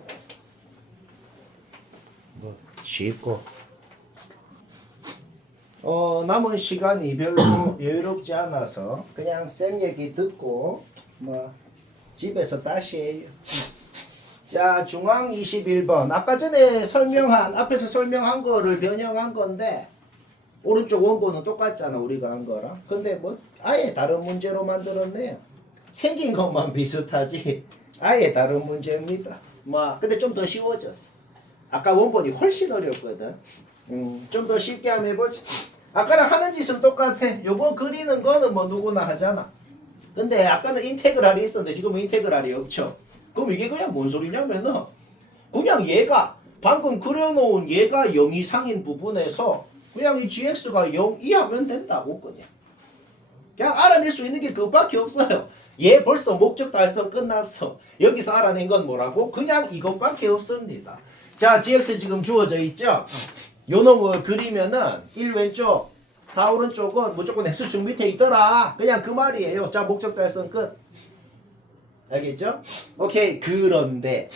뭐 쉽고 남은 시간이 별로 여유롭지 않아서 그냥 쌤 얘기 듣고 뭐 집에서 다시 해요. 자 중앙 21번 아까 전에 앞에서 설명한 거를 변형한 건데 오른쪽 원본은 똑같잖아 우리가 한 거랑. 근데 뭐 아예 다른 문제로 만들었네요. 생긴 것만 비슷하지 아예 다른 문제입니다. 뭐 근데 좀 더 쉬워졌어. 아까 원본이 훨씬 어렵거든. 좀 더 쉽게 한번 해보자. 아까랑 하는 짓은 똑같아. 요거 그리는 거는 뭐 누구나 하잖아. 근데 아까는 인테그랄이 있었는데 지금은 인테그랄이 없죠. 그럼 이게 그냥 뭔 소리냐면은 그냥 얘가 방금 그려놓은 얘가 0 이상인 부분에서 그냥 이 gx가 0 이하면 된다고 그냥 알아낼 수 있는 게 그것밖에 없어요. 얘 벌써 목적 달성 끝났어. 여기서 알아낸 건 뭐라고? 그냥 이것밖에 없습니다. 자 gx 지금 주어져 있죠? 요 놈을 그리면은 1 왼쪽 4 오른쪽은 무조건 x축 밑에 있더라. 그냥 그 말이에요. 자 목적 달성 끝. 알겠죠? 오케이. 그런데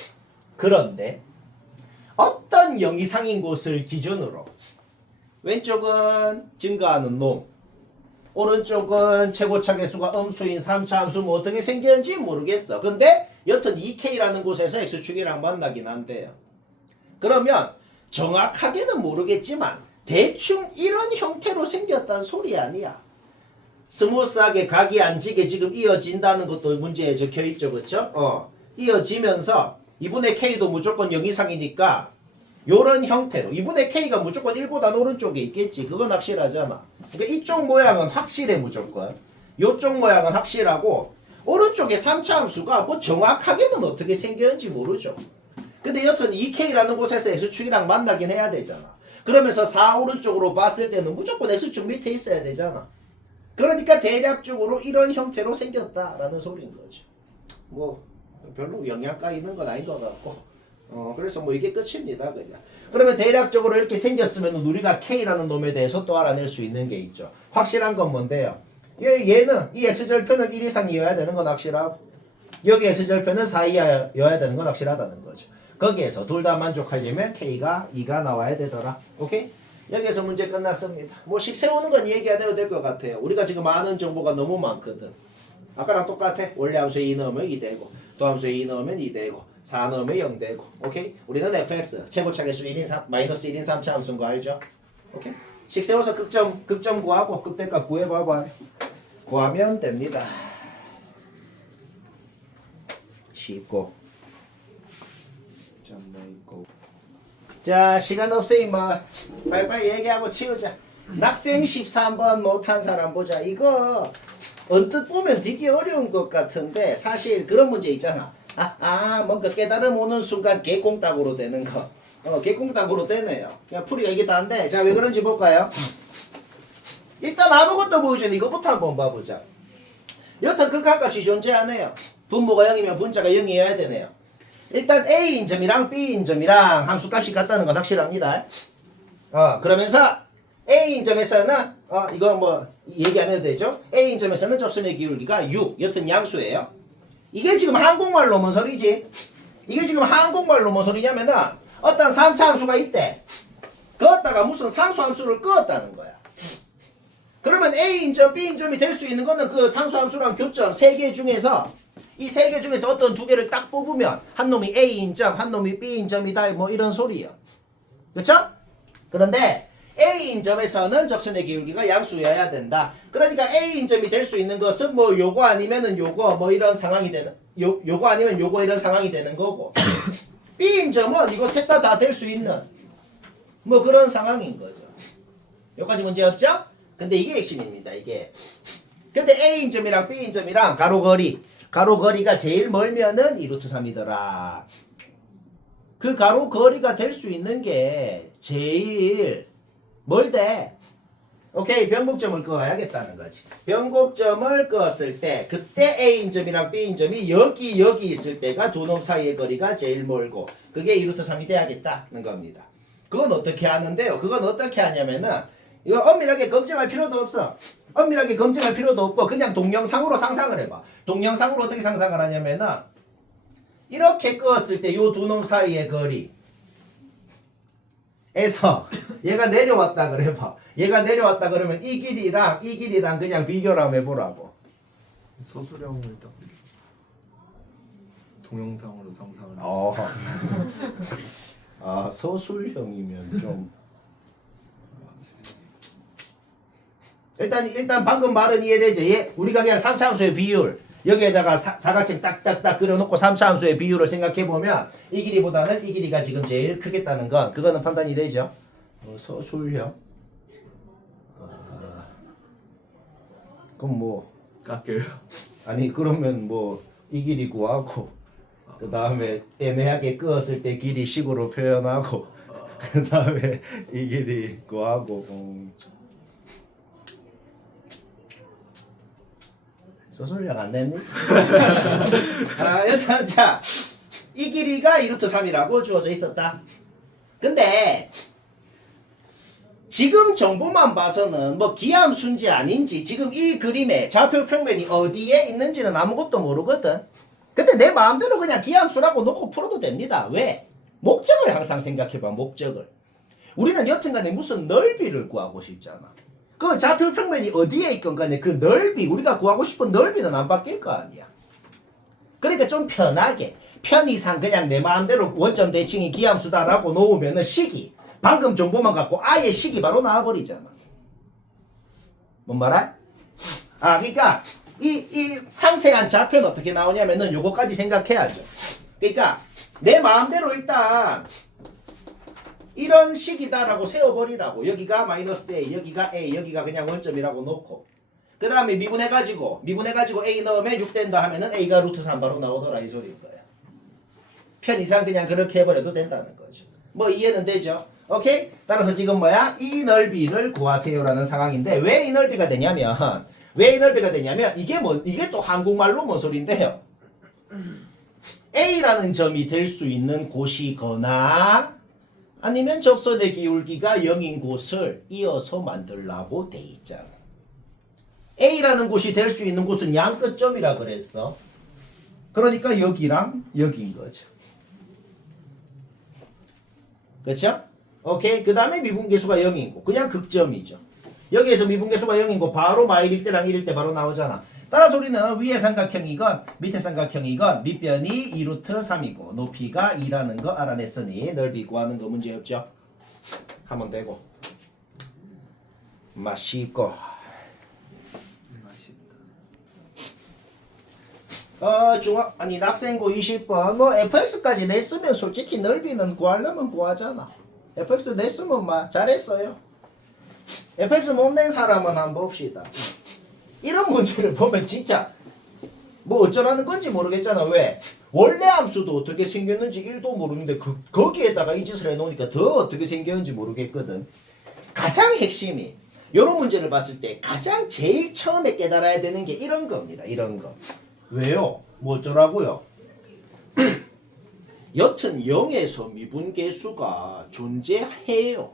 어떤 영이상인 곳을 기준으로 왼쪽은 증가하는 놈, 오른쪽은 최고차 계수가 음수인 3차 함수 뭐 어떻게 생겼는지 모르겠어. 근데 여튼 2K라는 곳에서 X축이랑 만나긴 한대요. 그러면 정확하게는 모르겠지만 대충 이런 형태로 생겼다는 소리 아니야. 스무스하게 각이 안 지게 지금 이어진다는 것도 문제에 적혀있죠. 그쵸? 이어지면서 2분의 K도 무조건 0 이상이니까 요런 형태로 2분의 K가 무조건 1보다 오른쪽에 있겠지. 그건 확실하잖아. 그러니까 이쪽 모양은 확실해 무조건. 요쪽 모양은 확실하고 오른쪽에 3차 함수가 뭐 정확하게는 어떻게 생겼는지 모르죠. 근데 여튼 2K라는 곳에서 X축이랑 만나긴 해야 되잖아. 그러면서 4 오른쪽으로 봤을 때는 무조건 X축 밑에 있어야 되잖아. 그러니까 대략적으로 이런 형태로 생겼다라는 소리인 거죠. 뭐 별로 영향가 있는 건 아닌 것 같고 그래서 뭐 이게 끝입니다. 그냥. 그러면 대략적으로 이렇게 생겼으면 우리가 K라는 놈에 대해서 또 알아낼 수 있는 게 있죠. 확실한 건 뭔데요? 얘는 이 X절표는 1 이상이어야 되는 건 확실하고 여기 X절표는 4 이하여야 되는 건 확실하다는 거죠. 거기에서 둘 다 만족하려면 K가 2가 나와야 되더라. 오케이? 여기에서 문제 끝났습니다. 뭐 식 세우는 건 얘기 안 해도 될 것 같아요. 우리가 지금 아는 정보가 너무 많거든. 아까랑 똑같아. 원래 함수에 2 넣으면 2 되고 또 함수에 2 넣으면 2 되고 4 넣으면 0 되고. 오케이? 우리는 fx 최고차 계수 1인 3 마이너스 1인 3차 함수인 거 알죠? 오케이? 식 세워서 극점 구하고 극대값 구해봐봐. 구하면 됩니다. 쉽고. 자, 시간 없으니 뭐 빨리빨리 얘기하고 치우자. 낙생 13번 못한 사람 보자. 이거 언뜻 보면 되게 어려운 것 같은데 사실 그런 문제 있잖아. 뭔가 깨달음 오는 순간 개꽁딱으로 되는 거. 개꽁딱으로 되네요. 그냥 풀이가 이게 다인데 자, 왜 그런지 볼까요? 일단 아무것도 보여주는 이거부터 한번 봐보자. 여튼 극한값이 존재하네요. 분모가 0이면 분자가 0이어야 되네요. 일단 A인점이랑 B인점이랑 함수값이 같다는 건 확실합니다. 그러면서 A인점에서는 이거 뭐 얘기 안 해도 되죠? A인점에서는 접선의 기울기가 6, 여튼 양수예요. 이게 지금 한국말로 뭔 소리지? 이게 지금 한국말로 뭔 소리냐면은 어떤 3차 함수가 있대. 그었다가 무슨 상수함수를 끄었다는 거야. 그러면 A인점, B인점이 될 수 있는 거는 그 상수함수랑 교점 3개 중에서 이 3개 중에서 어떤 2개를 딱 뽑으면 한 놈이 A인점, 한 놈이 B인점이다 뭐 이런 소리예요. 그쵸? 그런데 A인점에서는 접선의 기울기가 양수여야 된다. 그러니까 A인점이 될 수 있는 것은 뭐 요거 아니면은 요거 뭐 이런 상황이 되는 요거 아니면 요거 이런 상황이 되는 거고 B인점은 이거 셋 다 될 수 있는 뭐 그런 상황인 거죠. 여기까지 문제 없죠? 근데 이게 핵심입니다. 이게. 근데 A인점이랑 B인점이랑 가로거리가 제일 멀면은 2루트 3이더라. 그 가로거리가 될 수 있는 게 제일 멀대. 오케이, 변곡점을 그어야겠다는 거지. 변곡점을 그었을 때 그때 A인점이랑 B인점이 여기 있을 때가 두 놈 사이의 거리가 제일 멀고 그게 2루트 3이 돼야겠다는 겁니다. 그건 어떻게 하는데요? 그건 어떻게 하냐면은 이거 엄밀하게 검증할 필요도 없어. 엄밀하게 검증할 필요도 없고 그냥 동영상으로 상상을 해봐. 동영상으로 어떻게 상상을 하냐면은 이렇게 끄었을 때 요 두 놈 사이의 거리에서 얘가 내려왔다 그래봐. 얘가 내려왔다 그러면 이 길이랑 그냥 비교를 한번 해보라고. 서술형을 딱 동영상으로 상상을 서술형이면 좀 일단 방금 말은 이해되지? 우리가 그냥 3차 함수의 비율 여기에다가 사각형 딱딱딱 그려놓고 3차 함수의 비율을 생각해보면 이 길이보다는 이 길이가 지금 제일 크겠다는 건 그거는 판단이 되죠. 서술형 그럼 뭐 깎여요. 아니 그러면 뭐 이 길이 구하고 그 다음에 애매하게 끄었을 때 길이 식으로 표현하고 그 다음에 이 길이 구하고 서술형 안 냅니까? 여튼 자, 이 길이가 2루트 3이라고 주어져 있었다. 근데 지금 정보만 봐서는 뭐 기함수인지 아닌지 지금 이 그림에 좌표 평면이 어디에 있는지는 아무것도 모르거든. 근데 내 마음대로 그냥 기함수라고 놓고 풀어도 됩니다. 왜? 목적을 항상 생각해봐. 목적을. 우리는 여튼간에 무슨 넓이를 구하고 싶잖아. 그럼 좌표 평면이 어디에 있건 간에 그 넓이, 우리가 구하고 싶은 넓이는 안 바뀔 거 아니야. 그러니까 좀 편하게 편의상 그냥 내 마음대로 원점 대칭이 기함수다라고 놓으면은 식이 방금 정보만 갖고 아예 식이 바로 나와버리잖아. 뭔 말할? 그러니까 이 상세한 좌표는 어떻게 나오냐면은 요거까지 생각해야죠. 그러니까 내 마음대로 일단 이런 식이다라고 세워버리라고. 여기가 마이너스 A, 여기가 A, 여기가 그냥 원점이라고 놓고 그 다음에 미분해가지고 A 넣으면 6 된다 하면은 A가 루트 3 바로 나오더라 이 소리일 거야. 편의상 그냥 그렇게 해버려도 된다는 거죠. 뭐 이해는 되죠? 오케이? 따라서 지금 뭐야? 이 넓이를 구하세요라는 상황인데 왜 이 넓이가 되냐면 이게 또 한국말로 뭔 소린데요? A라는 점이 될 수 있는 곳이거나 아니면 접선의 기울기가 0인 곳을 이어서 만들라고 돼 있잖아. A라는 곳이 될 수 있는 곳은 양 끝점이라 그랬어. 그러니까 여기랑 여기인 거죠. 그렇죠? 오케이. 그 다음에 미분계수가 0인 곳. 그냥 극점이죠. 여기에서 미분계수가 0인 곳 바로 마일일 때랑 1일 때 바로 나오잖아. 따라서 우리는 위에 삼각형이건 밑에 삼각형이건 밑변이 2루트 3이고 높이가 2라는 거 알아냈으니 넓이 구하는 거 문제없죠. 하면 되고. 마시고. 낙생고 20번 뭐 fx까지 냈으면 솔직히 넓이는 구하려면 구하잖아. fx 냈으면 막 잘했어요. fx 못 낸 사람은 한번 봅시다. 이런 문제를 보면 진짜 뭐 어쩌라는 건지 모르겠잖아. 왜? 원래 함수도 어떻게 생겼는지 1도 모르는데 거기에다가 이 짓을 해놓으니까 더 어떻게 생겼는지 모르겠거든. 가장 핵심이 이런 문제를 봤을 때 가장 제일 처음에 깨달아야 되는 게 이런 겁니다. 이런 거. 왜요? 뭐 어쩌라고요? 여튼 0에서 미분계수가 존재해요.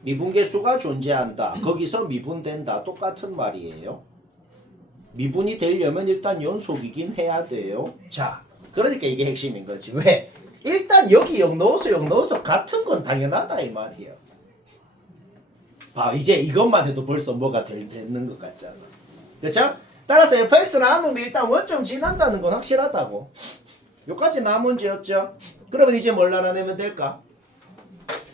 미분계수가 존재한다. 거기서 미분된다. 똑같은 말이에요. 미분이 되려면 일단 연속이긴 해야 돼요. 자, 그러니까 이게 핵심인 거지. 왜? 일단 여기 0 넣어서 같은 건 당연하다 이 말이에요. 이제 이것만 해도 벌써 뭐가 되는 것 같잖아. 그렇죠? 따라서 fx 나누면 일단 원점 지난다는 건 확실하다고. 여기까지 나온 문제 없죠? 그러면 이제 뭘 알아내면 될까?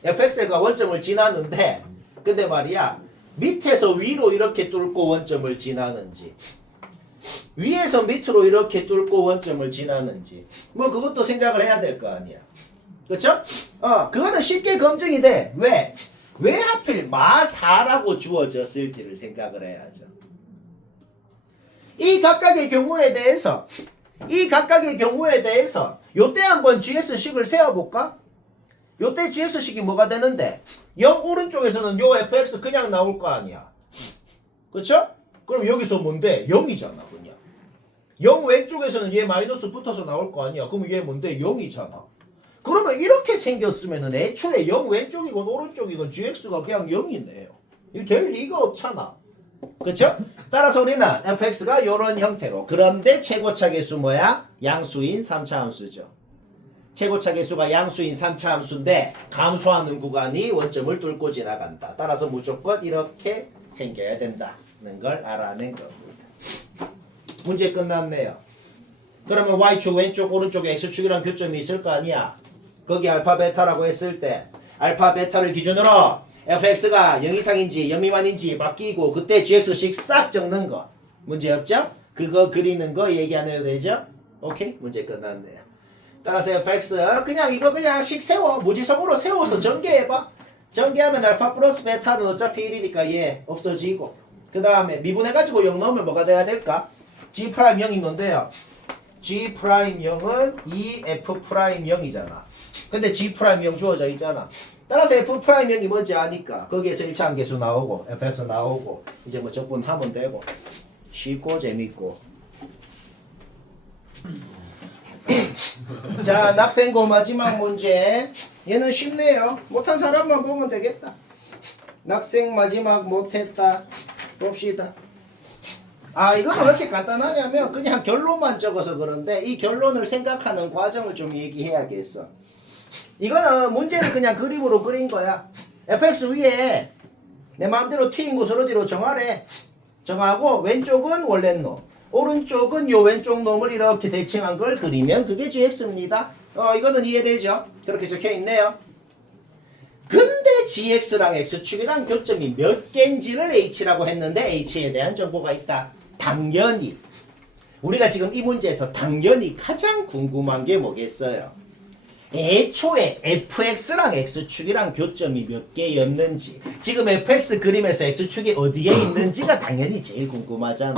fx가 원점을 지나는데 근데 말이야 밑에서 위로 이렇게 뚫고 원점을 지나는지 위에서 밑으로 이렇게 뚫고 원점을 지나는지 뭐 그것도 생각을 해야 될 거 아니야. 그렇죠? 그거는 쉽게 검증이 돼. 왜? 왜 하필 마4라고 주어졌을지를 생각을 해야죠. 이 각각의 경우에 대해서 요때 한번 GX식을 세워볼까? 요때 GX식이 뭐가 되는데 0 오른쪽에서는 요 fx 그냥 나올 거 아니야. 그쵸? 그럼 여기서 뭔데? 0이잖아 그냥. 0 왼쪽에서는 얘 마이너스 붙어서 나올 거 아니야. 그럼 얘 뭔데? 0이잖아. 그러면 이렇게 생겼으면은 애초에 0 왼쪽이건 오른쪽이건 GX가 그냥 0이네요. 이거 될 리가 없잖아. 그쵸? 따라서 우리는 fx가 요런 형태로. 그런데 최고차 계수 뭐야? 양수인 3차 함수죠. 최고차 계수가 양수인 3차 함수인데 감소하는 구간이 원점을 뚫고 지나간다. 따라서 무조건 이렇게 생겨야 된다는 걸 알아낸 겁니다. 문제 끝났네요. 그러면 y축 왼쪽 오른쪽에 x축이랑 교점이 있을 거 아니야. 거기 알파 베타라고 했을 때 알파 베타를 기준으로 fx가 0 이상인지 0 미만인지 바뀌고 그때 gx식 싹 적는 거 문제 없죠? 그거 그리는 거 얘기 안 해도 되죠? 오케이? 문제 끝났네요. 따라서 fx 그냥 이거 그냥 식 세워 무지성으로 세워서 전개해봐. 전개하면 알파 플러스 베타는 어차피 1이니까 얘 없어지고 그 다음에 미분해가지고 0 넣으면 뭐가 돼야 될까? g 프라임 0이 뭔데요? g 프라임 0은 2f 프라임 0이잖아. 근데 g 프라임 0 주어져 있잖아. 따라서 f 프라임 0이 뭔지 아니까 거기에서 1차 함계수 나오고 fx 나오고 이제 뭐 적분하면 되고 쉽고 재밌고. 자, 낙생고 마지막 문제. 얘는 쉽네요. 못한 사람만 보면 되겠다. 낙생 마지막 못했다. 봅시다. 아 이거는 왜 이렇게 간단하냐면 그냥 결론만 적어서 그런데 이 결론을 생각하는 과정을 좀 얘기해야겠어. 이거는 문제는 그냥 그림으로 그린 거야. fx 위에 내 마음대로 t인 곳을 어디로 정하래. 정하고 왼쪽은 원래 놈, 오른쪽은 요 왼쪽 놈을 이렇게 대칭한 걸 그리면 그게 gx입니다. 이거는 이해되죠? 그렇게 적혀 있네요. 근데 gx랑 x축이랑 교점이 몇 개인지를 h라고 했는데 h에 대한 정보가 있다. 당연히 우리가 지금 이 문제에서 당연히 가장 궁금한 게 뭐겠어요? 애초에 fx랑 x축이랑 교점이 몇 개였는지, 지금 fx 그림에서 x축이 어디에 있는지가 당연히 제일 궁금하잖아.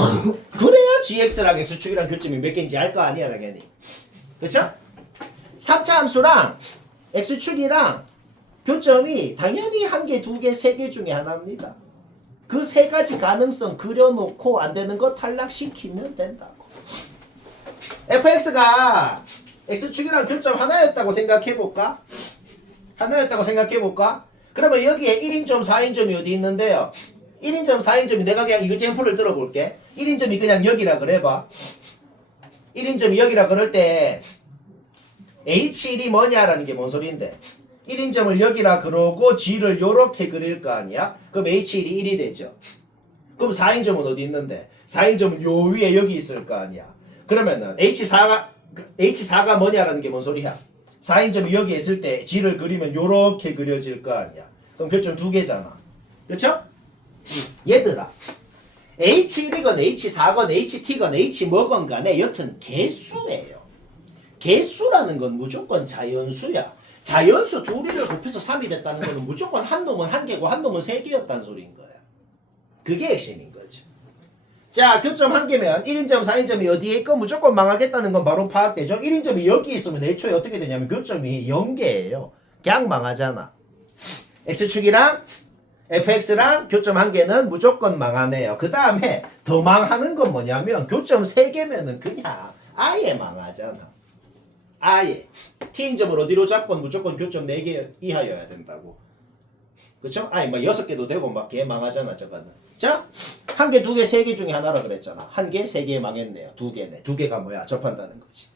그래야 gx랑 x축이랑 교점이 몇 개인지 알 거 아니야 당연히. 그쵸? 3차 함수랑 x축이랑 교점이 당연히 한 개, 두 개, 세 개 중에 하나입니다. 그 세 가지 가능성 그려놓고 안 되는 거 탈락시키면 된다고. fx가 x축이랑 교점 하나였다고 생각해볼까? 하나였다고 생각해볼까? 그러면 여기에 1인점, 4인점이 어디 있는데요? 1인점, 4인점이 내가 그냥 이거 젠플을 들어볼게. 1인점이 그냥 여기라 그래봐. 1인점이 여기라 그럴 때 h1이 뭐냐라는 게 뭔 소리인데? 1인점을 여기라 그러고 g를 요렇게 그릴 거 아니야? 그럼 h1이 1이 되죠. 그럼 4인점은 어디 있는데? 4인점은 요 위에 여기 있을 거 아니야. 그러면은 h4가 뭐냐라는 게 뭔 소리야? 4인점이 여기 있을 때 g를 그리면 요렇게 그려질 거 아니야. 그럼 교점 두 개잖아. 그쵸? 얘들아, h1이건 h4건 ht건 h뭐건 간에 여튼 개수예요. 개수라는 건 무조건 자연수야. 자연수 둘이를 곱해서 3이 됐다는 거는 무조건 한 놈은 한 개고 한 놈은 세 개였다는 소리인 거야. 그게 핵심인 거지. 자, 교점 한 개면 1인점, 4인점이 어디에 있고 무조건 망하겠다는 건 바로 파악되죠. 1인점이 여기 있으면 애초에 어떻게 되냐면 교점이 0개예요. 그냥 망하잖아. x축이랑 fx랑 교점 한 개는 무조건 망하네요. 그 다음에 더 망하는 건 뭐냐면 교점 3개면은 그냥 아예 망하잖아. 아예. t인점을 어디로 잡건 무조건 교점 4개 이하여야 된다고. 그쵸? 아니 막 6개도 되고 막 개 망하잖아 저거는. 자, 한 개, 두 개, 세 개 중에 하나라 그랬잖아. 한 개, 세 개 망했네요. 두 개네. 두 개가 뭐야? 접한다는 거지.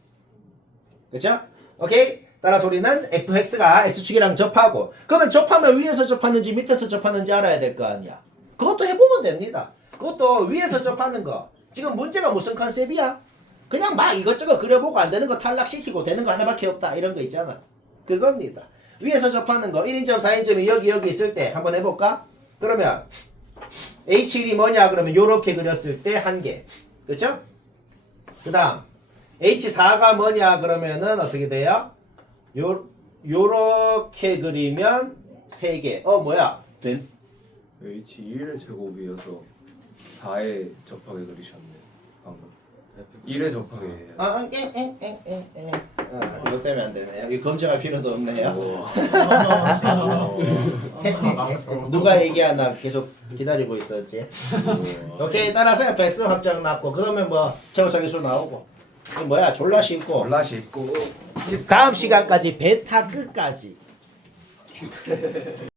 그쵸? 오케이? 따라서 우리는 fx가 x축이랑 접하고, 그러면 접하면 위에서 접하는지 밑에서 접하는지 알아야 될 거 아니야. 그것도 해보면 됩니다. 그것도 위에서 접하는 거. 지금 문제가 무슨 컨셉이야? 그냥 막 이것저것 그려보고 안 되는 거 탈락시키고 되는 거 하나밖에 없다. 이런 거 있잖아. 그겁니다. 위에서 접하는 거 1인점, 4인점이 여기 있을 때 한번 해볼까? 그러면 h1이 뭐냐? 그러면 요렇게 그렸을 때 한 개. 그쵸? 그 다음 h4가 뭐냐? 그러면은 어떻게 돼요? 요렇게 그리면 3개. 뭐야? h1의 제곱이어서 4에 접하게 그리셨네 방금. 1에 접하게 이것 때문에 안 되네. 여기 검증할 필요도 없네요. 누가 얘기하나 계속 기다리고 있었지. 오케이, 따라서 fx 확정 났고, 그러면 뭐 최고차기수 나오고, 뭐야 졸라 쉽고, 졸라 쉽고 다음 시간까지 베타 끝까지